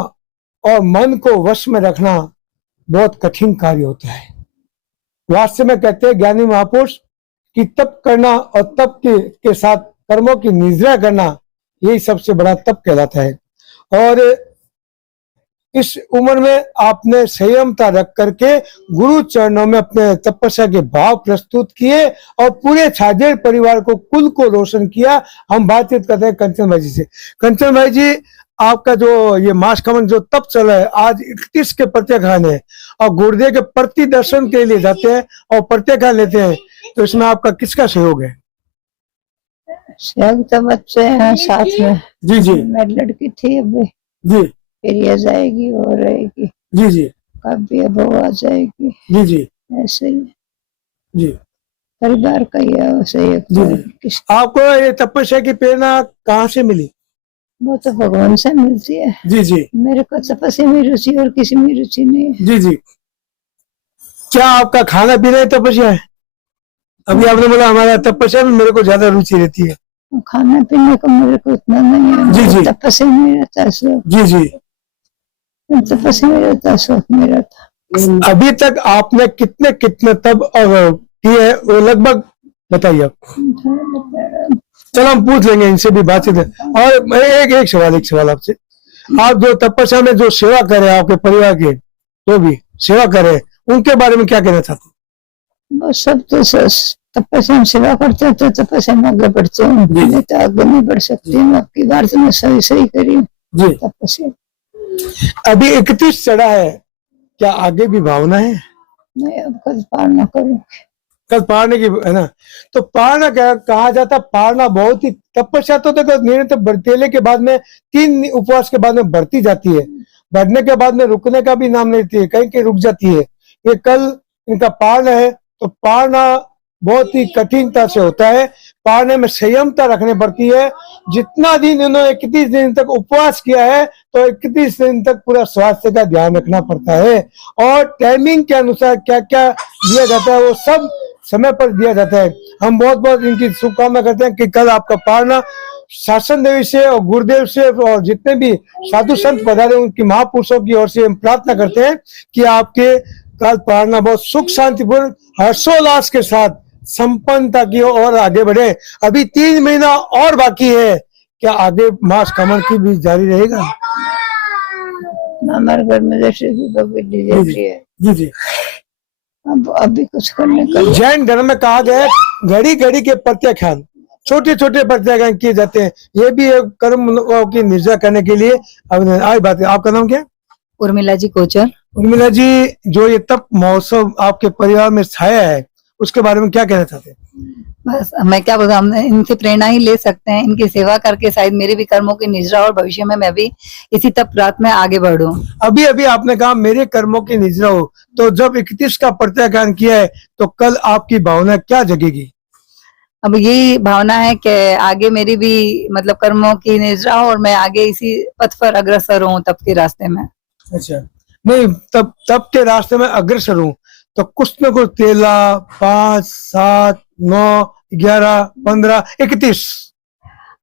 और मन को वश में रखना बहुत कठिन कार्य होता है। वास्तव में कहते हैं ज्ञानी महापुरुष कि तप करना और तप के साथ कर्मों की निद्रा करना, यही सबसे बड़ा तप कहलाता है। और इस उम्र में आपने संयमता रख करके गुरु चरणों में अपने तपस्या के भाव प्रस्तुत किए और पूरे छाजेड़ परिवार को, कुल को रोशन किया। हम बातचीत करते हैं कंचन भाई जी से। कंचन भाई जी, आपका जो ये मास कमन जो तप चल रहा है, आज 31 के प्रत्याख्यान है और गुरुदेव के प्रति दर्शन के लिए जाते हैं और प्रत्याख्यान लेते हैं, तो इसमें आपका किसका सहयोग है? सहयोग तो बच्चे हैं साथ में। जी जी। मेरी लड़की थी अभी जी, फिर ये जाएगी और रहेगी। जी जी। कभी अब वो आ जाएगी। जी जी। ऐसे ही जी, परिवार का ही सहयोग। आपको ये तपस्या की प्रेरणा कहाँ से मिली? वो तो भगवान से मिलती है। जी जी। मेरे को तपस्या में रुचि और किसी में रुचि नहीं है। जी जी। क्या आपका खाना पीना ही तपस्या है? अभी आपने बोला हमारा तपस्या में मेरे को ज्यादा रुचि रहती है। खाना पीने को मेरे को इतना नहीं है। जी जी। तपस्या में रहता है शौक। जी जी। तपस्या में रहता है शौक मेरा था। अभी तक आपने कितने कितने तप किए वो लगभग बताइए आप। चलो हम पूछ लेंगे इनसे भी बातचीत है। और एक सवाल आपसे, आप जो तपस्या में जो सेवा करे आपके परिवार के जो भी सेवा करे उनके बारे में क्या कहना चाहते हैं? वो सब तो तपस्या में सेवा करते हैं तो तपस्या में आगे बढ़ते हैं। मैं तो आगे नहीं बढ़ सकती हूँ। आपकी बात में सही करी जी। तपस्या अभी 31 चढ़ा है, क्या आगे भी भावना है? नहीं, अब कल पारना करूँ। कल पारने की है ना, तो पारना क्या कहा जाता? पारना बहुत ही तपस्या तो देखो निरंतर बढ़तेले के बाद में 3 उपवास के बाद में बढ़ती जाती है, बढ़ने के बाद में रुकने का भी नाम नहीं लेती है, कहीं कहीं रुक जाती है। ये कल इनका पारण है, तो पारना बहुत ही कठिनता से होता है। पारने में संयमता रखनी पड़ती है। जितना दिन इन्होंने 31 दिन तक उपवास किया है, तो 31 दिन तक पूरा स्वास्थ्य का ध्यान रखना पड़ता है और टाइमिंग के अनुसार क्या क्या दिया जाता है वो सब समय पर दिया जाता है। हम बहुत बहुत इनकी शुभकामना करते हैं कि कल आपका पारना शासन देवी से और गुरुदेव से और जितने भी साधु संत पधारे उनकी महापुरुषों की ओर से हम प्रार्थना करते हैं कि आपके कल पारना बहुत सुख शांतिपूर्ण हर्षोल्लास के साथ संपन्नता की ओर आगे बढ़े। अभी 3 महीना और बाकी है, क्या आगे मास कमर की भी जारी रहेगा? हमारे घर में जैसे जी जी। अब अभी कुछ करने का जैन धर्म में कहा गया है घड़ी घड़ी के प्रत्याख्यान, छोटे छोटे प्रत्याख्यान किए जाते हैं, ये भी एक कर्म की निर्जा करने के लिए। अब आज बात है, आपका नाम क्या है? उर्मिला जी कोचर। उर्मिला जी, जो ये तप महोत्सव आपके परिवार में छाया है, उसके बारे में क्या कहना चाहते हैं? बस मैं क्या बताऊं, हम इनसे प्रेरणा ही ले सकते हैं। इनकी सेवा करके शायद मेरे भी कर्मों की निजरा और भविष्य में मैं भी इसी तप रात में आगे बढ़ूं। अभी अभी आपने कहा मेरे कर्मों की निजरा हो, तो जब 31 का प्रत्याख्यान किया है तो कल आपकी भावना क्या जगेगी? अब यही भावना है कि आगे मेरी भी मतलब कर्मों की निजरा हो और मैं आगे इसी पथ पर अग्रसर हूँ तप के रास्ते में। अच्छा, नहीं, तब के रास्ते में अग्रसर हूँ तो कुछ न कुछ 13, 5, 7, 9, 11, 15, 31।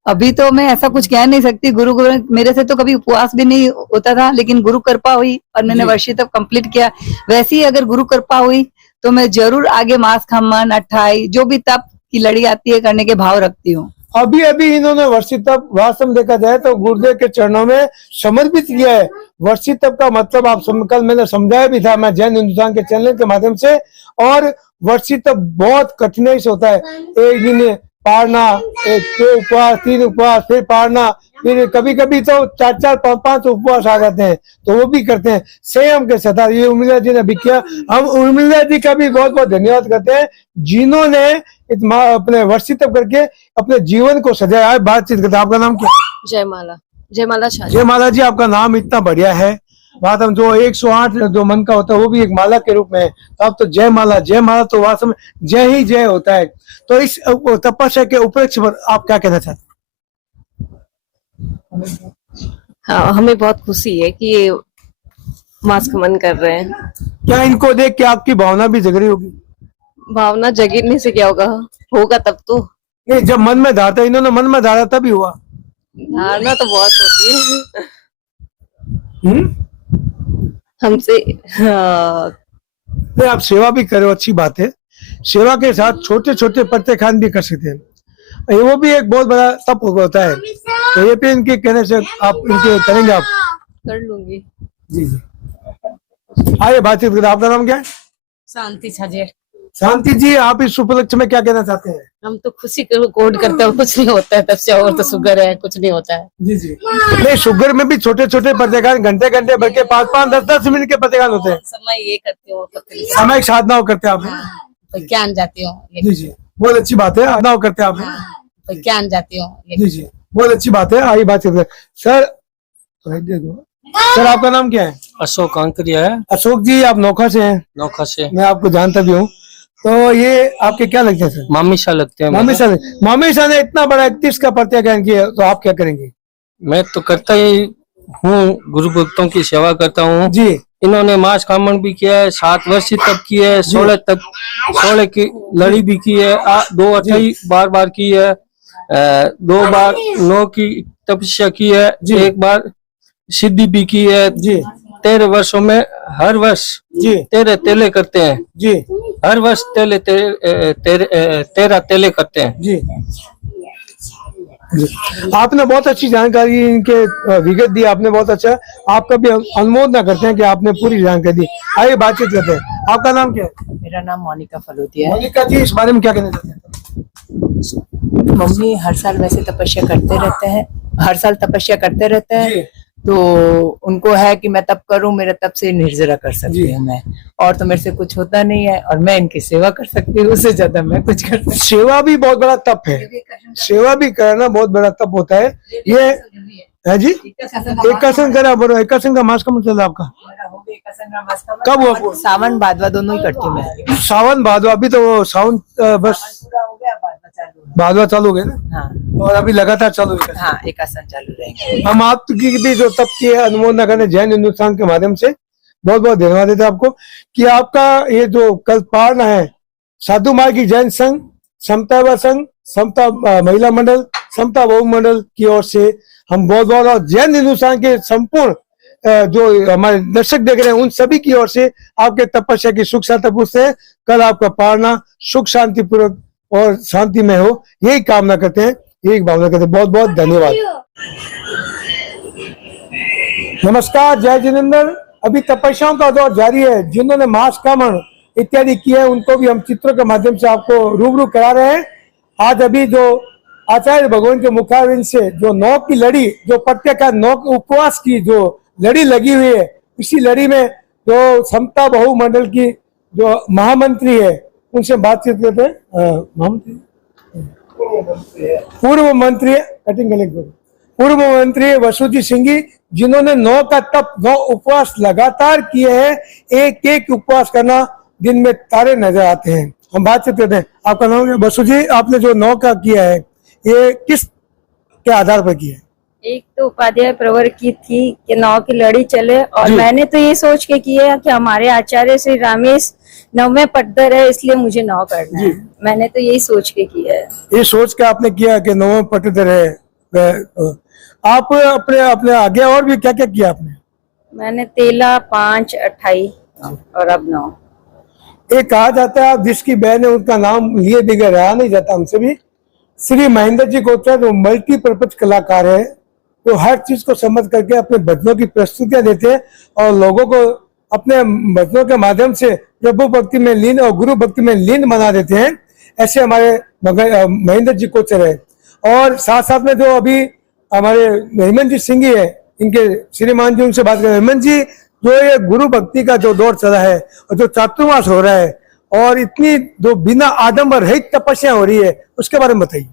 अभी तो मैं ऐसा कुछ कह नहीं सकती। गुरु मेरे से तो कभी उपवास भी नहीं होता था, लेकिन गुरु कृपा हुई और मैंने वर्षी तप कंप्लीट किया। वैसे ही अगर गुरु कृपा हुई तो मैं जरूर आगे मास खम्मन 28 जो भी तप की लड़ी आती है करने के भाव रखती हूँ। अभी अभी इन्होंने वर्षी तप वास्तव में देखा जाए तो गुरुदेव के चरणों में समर्पित किया है। वर्षी तप का मतलब आप कल मैंने समझाया भी था मैं जैन हिंदुस्तान के चैनल के माध्यम से। और वर्षी तप बहुत कठिनाई से होता है। एक दिन पारना, एक 2 उपवास, 3 उपवास, फिर पारना, फिर कभी कभी तो 4-4, 5-5 उपवास आ जाते हैं, तो वो भी करते हैं संयम के साथ। ये उर्मिला जी ने भी किया। हम उर्मिला जी का भी बहुत बहुत धन्यवाद करते हैं जिन्होंने अपने वर्षी तप करके अपने जीवन को सजाया है। बातचीत करते हैं। आपका नाम क्या? जयमाला। जयमाला शाह। जयमाला जी, आपका नाम इतना बढ़िया है। बात हम जो 108 जो मन का होता है वो भी एक माला के रूप में है, तो आप तो जयमाला, जयमाला तो वास्तव में जय ही जय होता है। तो इस तपस्या के उपलक्ष्य पर आप क्या कहना चाहते हैं? हाँ, हमें बहुत खुशी है कि ये मास खमन कर रहे हैं। क्या इनको देख के आपकी भावना भी जग रही होगी? भावना जगीरने से क्या होगा, होगा तब तो। नहीं, जब मन में धारता, इन्होंने मन में धारा तभी हुआ। धारणा तो बहुत होती है हमसे। नहीं, आप सेवा भी करो, अच्छी बात है। सेवा के साथ छोटे छोटे प्रत्याख्यान भी कर सकते हैं, वो भी एक बहुत बड़ा तप होता है। तो ये पे इनके कहने से आप इनके करेंगे? आप कर लूंगी। जी जी, आइए बातचीत करें। आपका नाम क्या है? शांति छजे। शांति जी, आप इस उपलक्ष्य में क्या कहना चाहते हैं? हम तो खुशी कोड करते हैं, कुछ नहीं होता है तब से। और तो शुगर है, कुछ नहीं होता है। जी जी, नहीं, शुगर में भी छोटे छोटे प्रत्याख्यान घंटे घंटे भर के 5-5, 10-10 मिनट के प्रत्याख्यान होते हैं। समय ये करते हो, समय साधनाओं करते हैं आप? ज्ञान जाती हो। जी जी, बहुत अच्छी बात है। साधनाओं करते हैं आप? ज्ञान जाती हो। जी जी, बहुत अच्छी बात है। आइए बात करते हैं। सर, आपका नाम क्या है? अशोक कांकरिया है। अशोक जी, आप नौखा से हैं? नौखा से। मैं आपको जानता भी हूँ। तो ये आपके क्या लगते हैं सर? मामी शाह लगते हैं। मामी शाह ने इतना बड़ा 31 का प्रत्याख्यान किया, तो आप क्या करेंगे? मैं तो करता ही हूँ, गुरु भक्तों की सेवा करता हूँ जी। इन्होंने मास कामन भी किया है, 7 वर्षी तप की है, 16 की लड़ी भी की है, 2 28 बार की है, 2 बार 9 की तपस्या की है, 1 बार सिद्धि भी की है जी। 13 वर्षों में हर वर्ष जी 13 तेले करते हैं जी। हर वर्ष 13 तेले करते हैं जी। आपने बहुत अच्छी जानकारी इनके विगत दी, आपने बहुत अच्छा। आपका भी अनुमोदन करते हैं कि आपने पूरी जानकारी दी। आइए बातचीत करते हैं। आपका नाम क्या है? मेरा नाम मोनिका फलोदिया है। मोनिका जी, इस बारे में क्या कहना चाहते हैं? मम्मी हर साल वैसे तपस्या करते रहते हैं, हर साल तपस्या करते रहते हैं, तो उनको है कि मैं तप करूं, मेरे तप से निर्जरा कर सकती हूँ मैं, और तो मेरे से कुछ होता नहीं है, और मैं इनकी सेवा कर सकती हूँ, उससे ज्यादा मैं कुछ कर सकती। सेवा भी बहुत बड़ा तप है, सेवा भी करना बहुत बड़ा तप होता है। ये है जी, एकासन करा बोलो, एकासन का मास कब चल रहा आपका? कब हुआ? सावन भादवा दोनों ही करती हूँ मैं। सावन भादवा, अभी तो सावन बस भादवा चालू हो गया ना? हाँ। और अभी लगातार चालू है। हाँ, एकासन चालू रहेंगे। हम आपकी भी जो तप की अनुमोदन करने जैन हिंदुस्तान के माध्यम से बहुत बहुत धन्यवाद देते हैं आपको कि आपका ये जो कल पारना है, साधु मार्ग की जैन संघ, समता युवा संघ, समता महिला मंडल, समता बहु मंडल की ओर से हम बहुत बहुत, और जैन हिंदुस्तान के संपूर्ण जो हमारे दर्शक देख रहे हैं उन सभी की ओर से आपके तपस्या की सुख शांति पूछते हैं। कल आपका पारना सुख शांति पूर्वक और शांति में हो, यही कामना करते हैं, यही भावना करते हैं। बहुत बहुत धन्यवाद। नमस्कार, जय जिनेंद्र। अभी तपस्याओं का दौर जारी है। जिन्होंने मास कामन इत्यादि किए हैं उनको भी हम चित्रों के माध्यम से आपको रूबरू करा रहे हैं। आज अभी जो आचार्य भगवान के मुखारविंद से जो 9 की लड़ी, जो प्रत्याख्यान 9 के उपवास की जो लड़ी लगी हुई है, इसी लड़ी में जो समता बहुमंडल की जो महामंत्री है उनसे बातचीत करते हैं। महामंत्री पूर्व मंत्री कटिंग कलेक्टर पूर्व मंत्री वसुजी सिंह जी, जिन्होंने 9 का तप 9 उपवास लगातार किए हैं। एक एक उपवास करना दिन में तारे नजर आते हैं। हम बातचीत करते हैं। आपका नाम है वसु जी, आपने जो 9 का किया है ये किस के आधार पर किया है? एक तो उपाध्याय प्रवर की थी कि 9 की लड़ी चले, और मैंने तो ये सोच के किया कि हमारे आचार्य श्री रामेश 9वें पटधर है, इसलिए मुझे 9 करना है। मैंने तो यही सोच के किया है। ये सोच के आपने किया कि 9वें पटधर है। आप अपने आगे और भी क्या क्या किया आपने? मैंने 13, 5, 28 और अब 9। ये कहा जाता है जिसकी बहन है उनका नाम लिए बगैर रहा नहीं जाता। हमसे भी श्री महेंद्र जी गोचर जो मल्टीपर्पज कलाकार है, तो हर चीज को समझ करके अपने भजनों की प्रस्तुतियां देते हैं और लोगों को अपने भजनों के माध्यम से प्रभु भक्ति में लीन और गुरु भक्ति में लीन बना देते हैं। ऐसे हमारे महेंद्र जी गोचर है। और साथ साथ में जो अभी हमारे हेमंत जी सिंह है, इनके श्रीमान जी, उनसे बात करें। हेमंत जी, जो ये गुरु भक्ति का जो दौर चला है और जो चातुर्मास हो रहा है और इतनी जो बिना आडंबर रहित तपस्या हो रही है, उसके बारे में बताइए।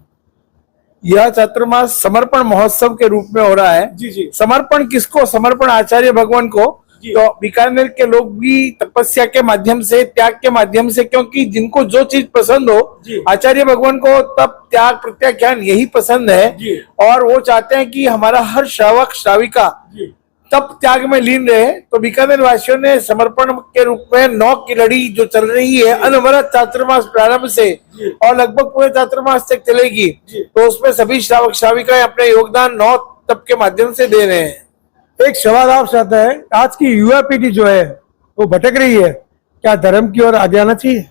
यह चातुर्मास समर्पण महोत्सव के रूप में हो रहा है। जी। समर्पण किसको? समर्पण आचार्य भगवान को। तो बीकानेर के लोग भी तपस्या के माध्यम से, त्याग के माध्यम से, क्योंकि जिनको जो चीज पसंद हो, आचार्य भगवान को तप, त्याग, प्रत्याख्यान यही पसंद है। और वो चाहते हैं कि हमारा हर श्रावक श्राविका तप त्याग में लीन रहे। तो बीकानेर वासियों ने समर्पण के रूप में 9 की लड़ी जो चल रही है अनवरत चातुर्मास प्रारंभ से और लगभग पूरे चातुर्मास तक चलेगी, तो उसमें सभी श्रावक श्राविकाएं अपने योगदान 9 तप के माध्यम से दे रहे हैं। एक सवाल आपसे आता है, आज की युवा पीढ़ी जो है वो भटक रही है, क्या धर्म की ओर आगे आना चाहिए?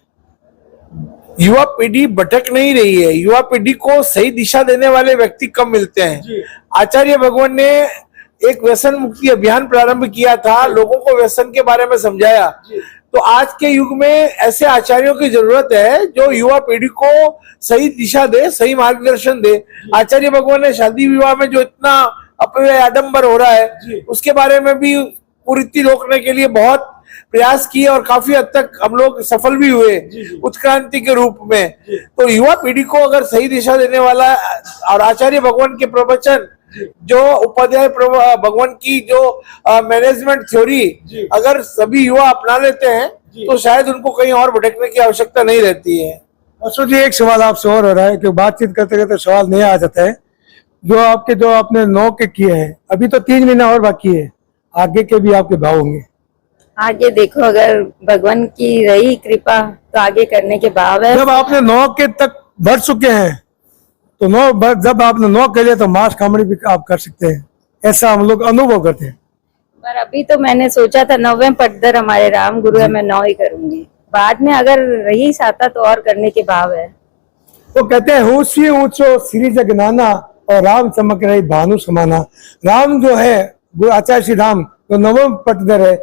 युवा पीढ़ी भटक नहीं रही है। युवा पीढ़ी को सही दिशा देने वाले व्यक्ति कम मिलते हैं। आचार्य भगवान ने एक व्यसन मुक्ति अभियान प्रारंभ किया था, लोगों को व्यसन के बारे में समझाया। तो आज के युग में ऐसे आचार्यों की जरूरत है जो युवा पीढ़ी को सही दिशा दे, सही मार्गदर्शन दे। आचार्य भगवान ने शादी विवाह में जो इतना अपव्यय आडंबर हो रहा है, उसके बारे में भी कुरीति रोकने के लिए बहुत प्रयास किए और काफी हद तक हम लोग सफल भी हुए उत्क्रांति के रूप में। तो युवा पीढ़ी को अगर सही दिशा देने वाला और आचार्य भगवान के प्रवचन, जो उपाध्याय भगवान की जो मैनेजमेंट थ्योरी अगर सभी युवा अपना लेते हैं, तो शायद उनको कहीं और भटकने की आवश्यकता नहीं रहती है। अशोक जी, एक सवाल आपसे और हो रहा है कि बातचीत करते करते सवाल नहीं आ जाता है। जो आपने 9 के किए हैं, अभी तो 3 महीना और बाकी है, आगे के भी आपके भाव होंगे। आगे देखो, अगर भगवान की रही कृपा तो आगे करने के भाव है। जब आपने 9 के तक बढ़ चुके हैं, तो जब आपने 9 कर लिया तो मास कॉमेडी भी आप कर सकते हैं, ऐसा हम लोग अनुभव करते हैं। पर अभी तो मैंने सोचा था 9वें पटधर हमारे राम गुरु है, मैं 9 ही करूंगी। बाद में अगर रही साता तो और करने के भाव है। तो कहते हैं ऊंची ऊंचो श्री जगनाना और राम चमक रही भानु समाना। राम जो है, गुरु आचार्य श्री राम जो 9वें पटधर है,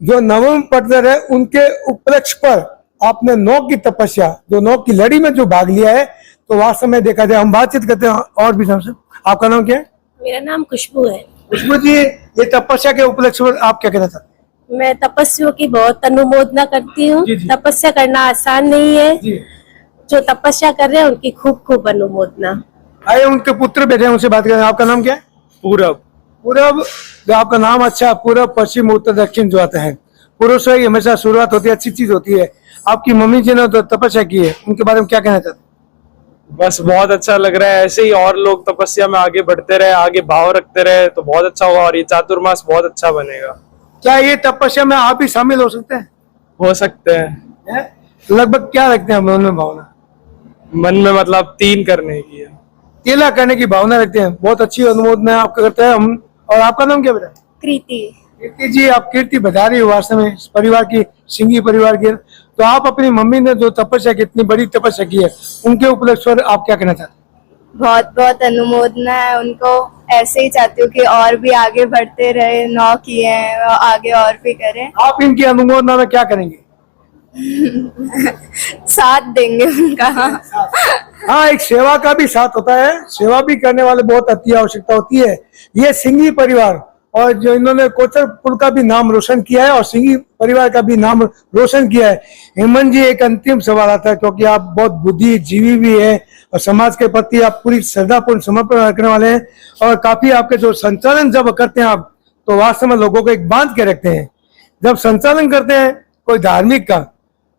जो 9वें पटधर है, उनके उपलक्ष्य पर आपने 9 की तपस्या, जो 9 की लड़ी में जो भाग लिया है, तो वास्तव में देखा जाए। हम बातचीत करते हैं और भी हमसे। आपका नाम क्या है? मेरा नाम खुशबू है। खुशबू जी, ये तपस्या के उपलक्ष्य पर आप क्या कहना चाहते हैं? मैं तपस्वियों की बहुत अनुमोदना करती हूँ। तपस्या करना आसान नहीं है। जो तपस्या कर रहे हैं उनकी खूब खूब अनुमोदना। आइए, उनके पुत्र बैठे हैं, उनसे बात करें। आपका नाम क्या है? पूरब। पूरब, जो आपका नाम अच्छा, पूरब, पश्चिम, उत्तर, दक्षिण जो आता है, पुरुष है, हमेशा शुरुआत होती है, अच्छी चीज होती है। आपकी मम्मी जी ने तो तपस्या की है, उनके बारे में क्या कहना चाहते हैं? बस बहुत अच्छा लग रहा है। ऐसे ही और लोग तपस्या में आगे बढ़ते रहे, आगे भाव रखते रहे तो बहुत अच्छा होगा और ये चातुर्मास बहुत अच्छा बनेगा। क्या ये तपस्या में आप भी शामिल हो सकते हैं? हो सकते हैं। लगभग क्या रखते हैं मन में भावना? मन में मतलब 3 करने की है, 13 करने की भावना रखते हैं। बहुत अच्छी अनुमोदना आपका करते हैं हम। और आपका नाम क्या बेटा? कृति। कृति जी, आप कीर्ति बता रही हो वास्तव में इस परिवार की, सिंघी परिवार की। तो आप अपनी मम्मी ने जो तपस्या की, इतनी बड़ी तपस्या की है, उनके उपलक्ष्य पर आप क्या कहना चाहते हैं? बहुत बहुत अनुमोदना है उनको। ऐसे ही चाहती हूँ कि और भी आगे बढ़ते रहे। 9 किए हैं, आगे और भी करें। आप इनकी अनुमोदना में क्या करेंगे? साथ देंगे उनका। हाँ, एक सेवा का भी साथ होता है, सेवा भी करने वाले बहुत अति आवश्यकता होती है। ये सिंघी परिवार और जो इन्होंने कोचरपुर का भी नाम रोशन किया है और सिंघी परिवार का भी नाम रोशन किया है। हेमंत जी, एक अंतिम सवाल आता है, क्योंकि आप बहुत बुद्धिजीवी भी है और समाज के प्रति आप पूरी श्रद्धापूर्ण समर्पण रखने वाले हैं और काफी आपके जो संचालन जब करते हैं आप, तो वास्तव में लोगों को एक बांध के रखते हैं। जब संचालन करते हैं कोई धार्मिक का,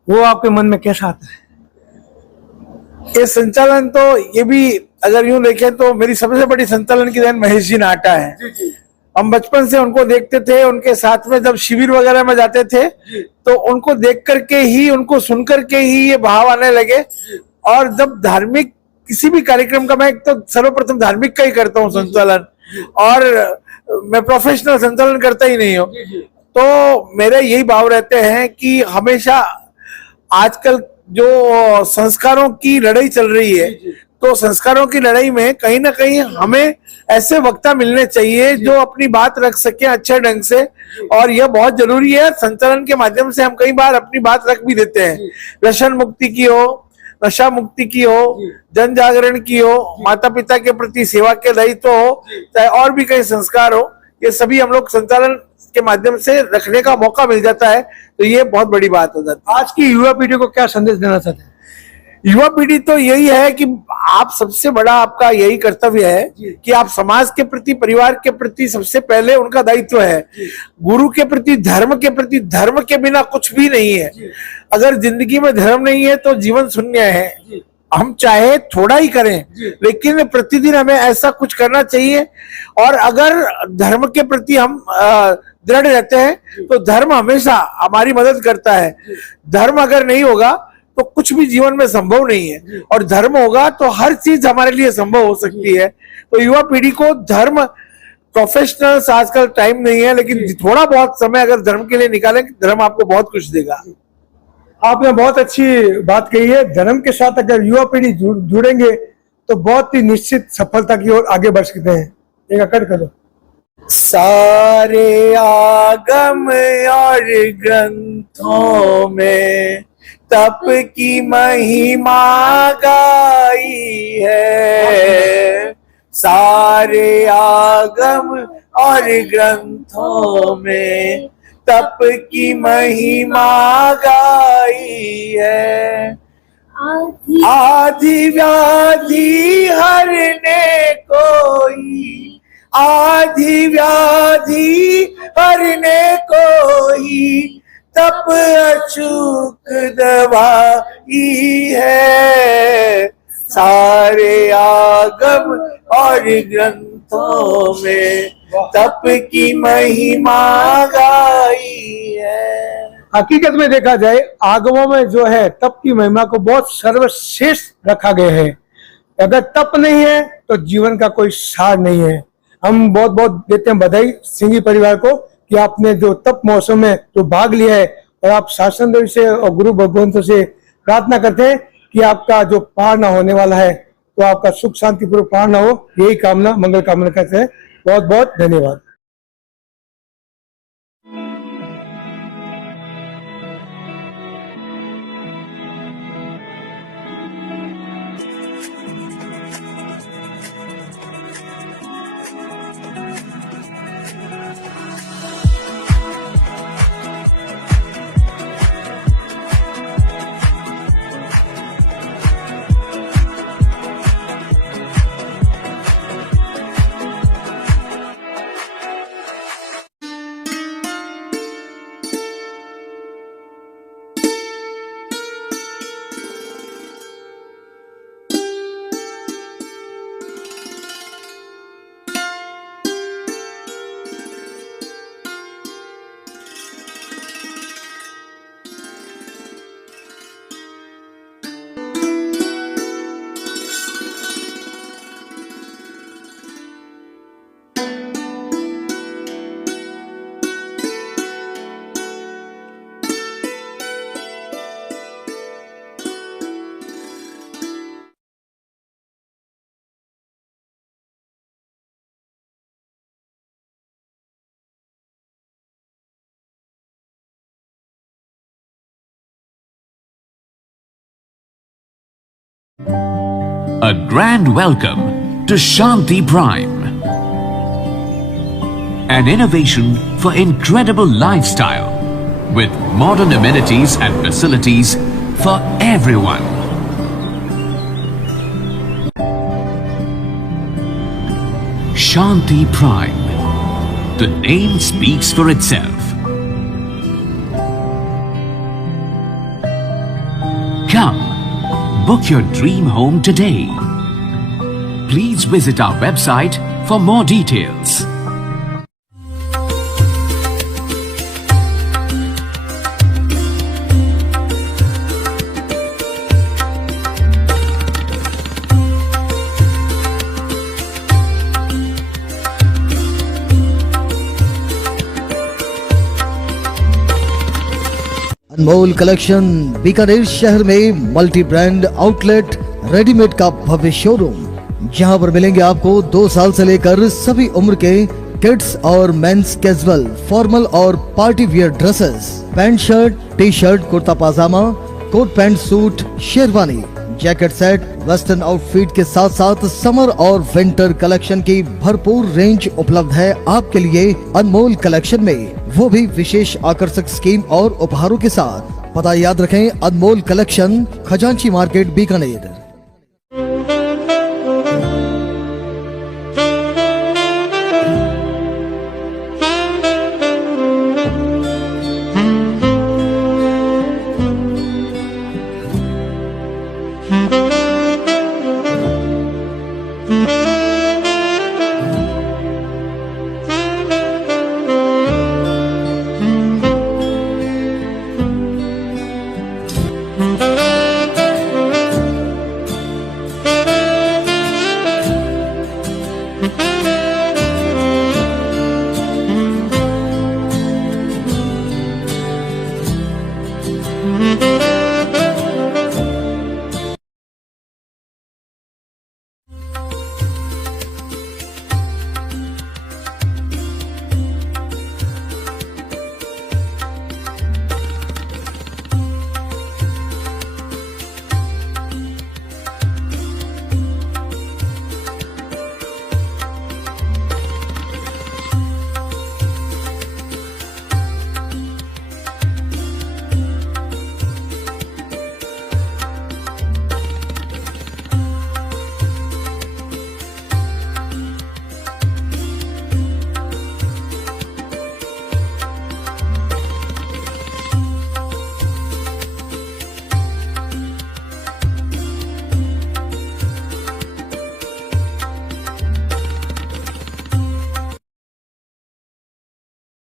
वो आपके मन में कैसा आता है? ये संचालन तो, ये भी अगर यूं देखें तो मेरी सबसे बड़ी संचालन की देन महेश जी नाटा है। हम बचपन से उनको देखते थे, उनके साथ में जब शिविर वगैरह में जाते थे तो उनको देख करके ही, उनको सुन करके ही ये भाव आने लगे। और जब धार्मिक किसी भी कार्यक्रम का, मैं तो सर्वप्रथम धार्मिक का ही करता हूँ संचालन, और मैं प्रोफेशनल संचालन करता ही नहीं हूँ। तो मेरे यही भाव रहते हैं कि हमेशा आजकल जो संस्कारों की लड़ाई चल रही है, तो संस्कारों की लड़ाई में कहीं ना कहीं हमें ऐसे वक्ता मिलने चाहिए जो अपनी बात रख सके अच्छे ढंग से। और यह बहुत जरूरी है। संचालन के माध्यम से हम कई बार अपनी बात रख भी देते हैं। व्यसन मुक्ति की हो, नशा मुक्ति की हो, जन जागरण की हो, माता पिता के प्रति सेवा के दायित्व हो, चाहे और भी कई संस्कार हो, ये सभी हम लोग संचालन के माध्यम से रखने का मौका मिल जाता है। तो ये बहुत बड़ी बात हो जाती है। आज की युवा पीढ़ी को क्या संदेश देना चाहते हैं? युवा पीढ़ी तो यही है कि आप, सबसे बड़ा आपका यही कर्तव्य है कि आप समाज के प्रति, परिवार के प्रति सबसे पहले उनका दायित्व है। गुरु के प्रति, धर्म के प्रति, धर्म के बिना कुछ भी नहीं है। अगर जिंदगी में धर्म नहीं है तो जीवन शून्य है। हम चाहे थोड़ा ही करें, लेकिन प्रतिदिन हमें ऐसा कुछ करना चाहिए। और अगर धर्म के प्रति हम दृढ़ रहते हैं तो धर्म हमेशा हमारी मदद करता है। धर्म अगर नहीं होगा तो कुछ भी जीवन में संभव नहीं है, और धर्म होगा तो हर चीज हमारे लिए संभव हो सकती है। तो युवा पीढ़ी को धर्म, प्रोफेशनल्स आजकल टाइम नहीं है, लेकिन थोड़ा बहुत समय अगर धर्म के लिए निकालें, धर्म आपको बहुत कुछ देगा। आपने बहुत अच्छी बात कही है। धर्म के साथ अगर युवा पीढ़ी जुड़ेंगे तो बहुत ही निश्चित सफलता की ओर आगे बढ़ सकते हैं। एक अकड़ करो। सारे आगम और ग्रंथों में तप की महिमा गाई है। सारे आगम और ग्रंथों में तप की महिमा गाई है। आदि व्याधि हरने कोई, आदि व्याधि हरने कोई, तप अचूक दवाई है। सारे आगम और ग्रंथों में तप की महिमा गाई है। हकीकत में देखा जाए, आगमों में जो है तप की महिमा को बहुत सर्वश्रेष्ठ रखा गया है। अगर तप नहीं है तो जीवन का कोई सार नहीं है। हम बहुत बहुत देते हैं बधाई सिंघी परिवार को कि आपने जो तप महोत्सव में जो भाग लिया है, और आप शासन देव से और गुरु भगवंतों से प्रार्थना करते हैं कि आपका जो पार ना होने वाला है तो आपका सुख शांति पूर्वक पार ना हो। यही कामना, मंगल कामना करते हैं। बहुत बहुत धन्यवाद। A grand welcome to Shanti Prime. An innovation for incredible lifestyle with modern amenities and facilities for everyone. Shanti Prime. The name speaks for itself. Come, book your dream home today. Please visit our website for more details. Anmol collection Bikaner शहर में multi brand outlet readymade का भव्य showroom, जहां पर मिलेंगे आपको 2 साल से लेकर सभी उम्र के किड्स और मेंस कैजुअल, फॉर्मल और party wear dresses, pant shirt, T shirt, kurta pajama, coat pant suit, sherwani, jacket set, western outfit के साथ साथ समर और विंटर कलेक्शन की भरपूर रेंज उपलब्ध है आपके लिए अनमोल कलेक्शन में, वो भी विशेष आकर्षक स्कीम और उपहारों के साथ। पता याद रखें, अनमोल कलेक्शन, खजांची मार्केट, बीकानेर।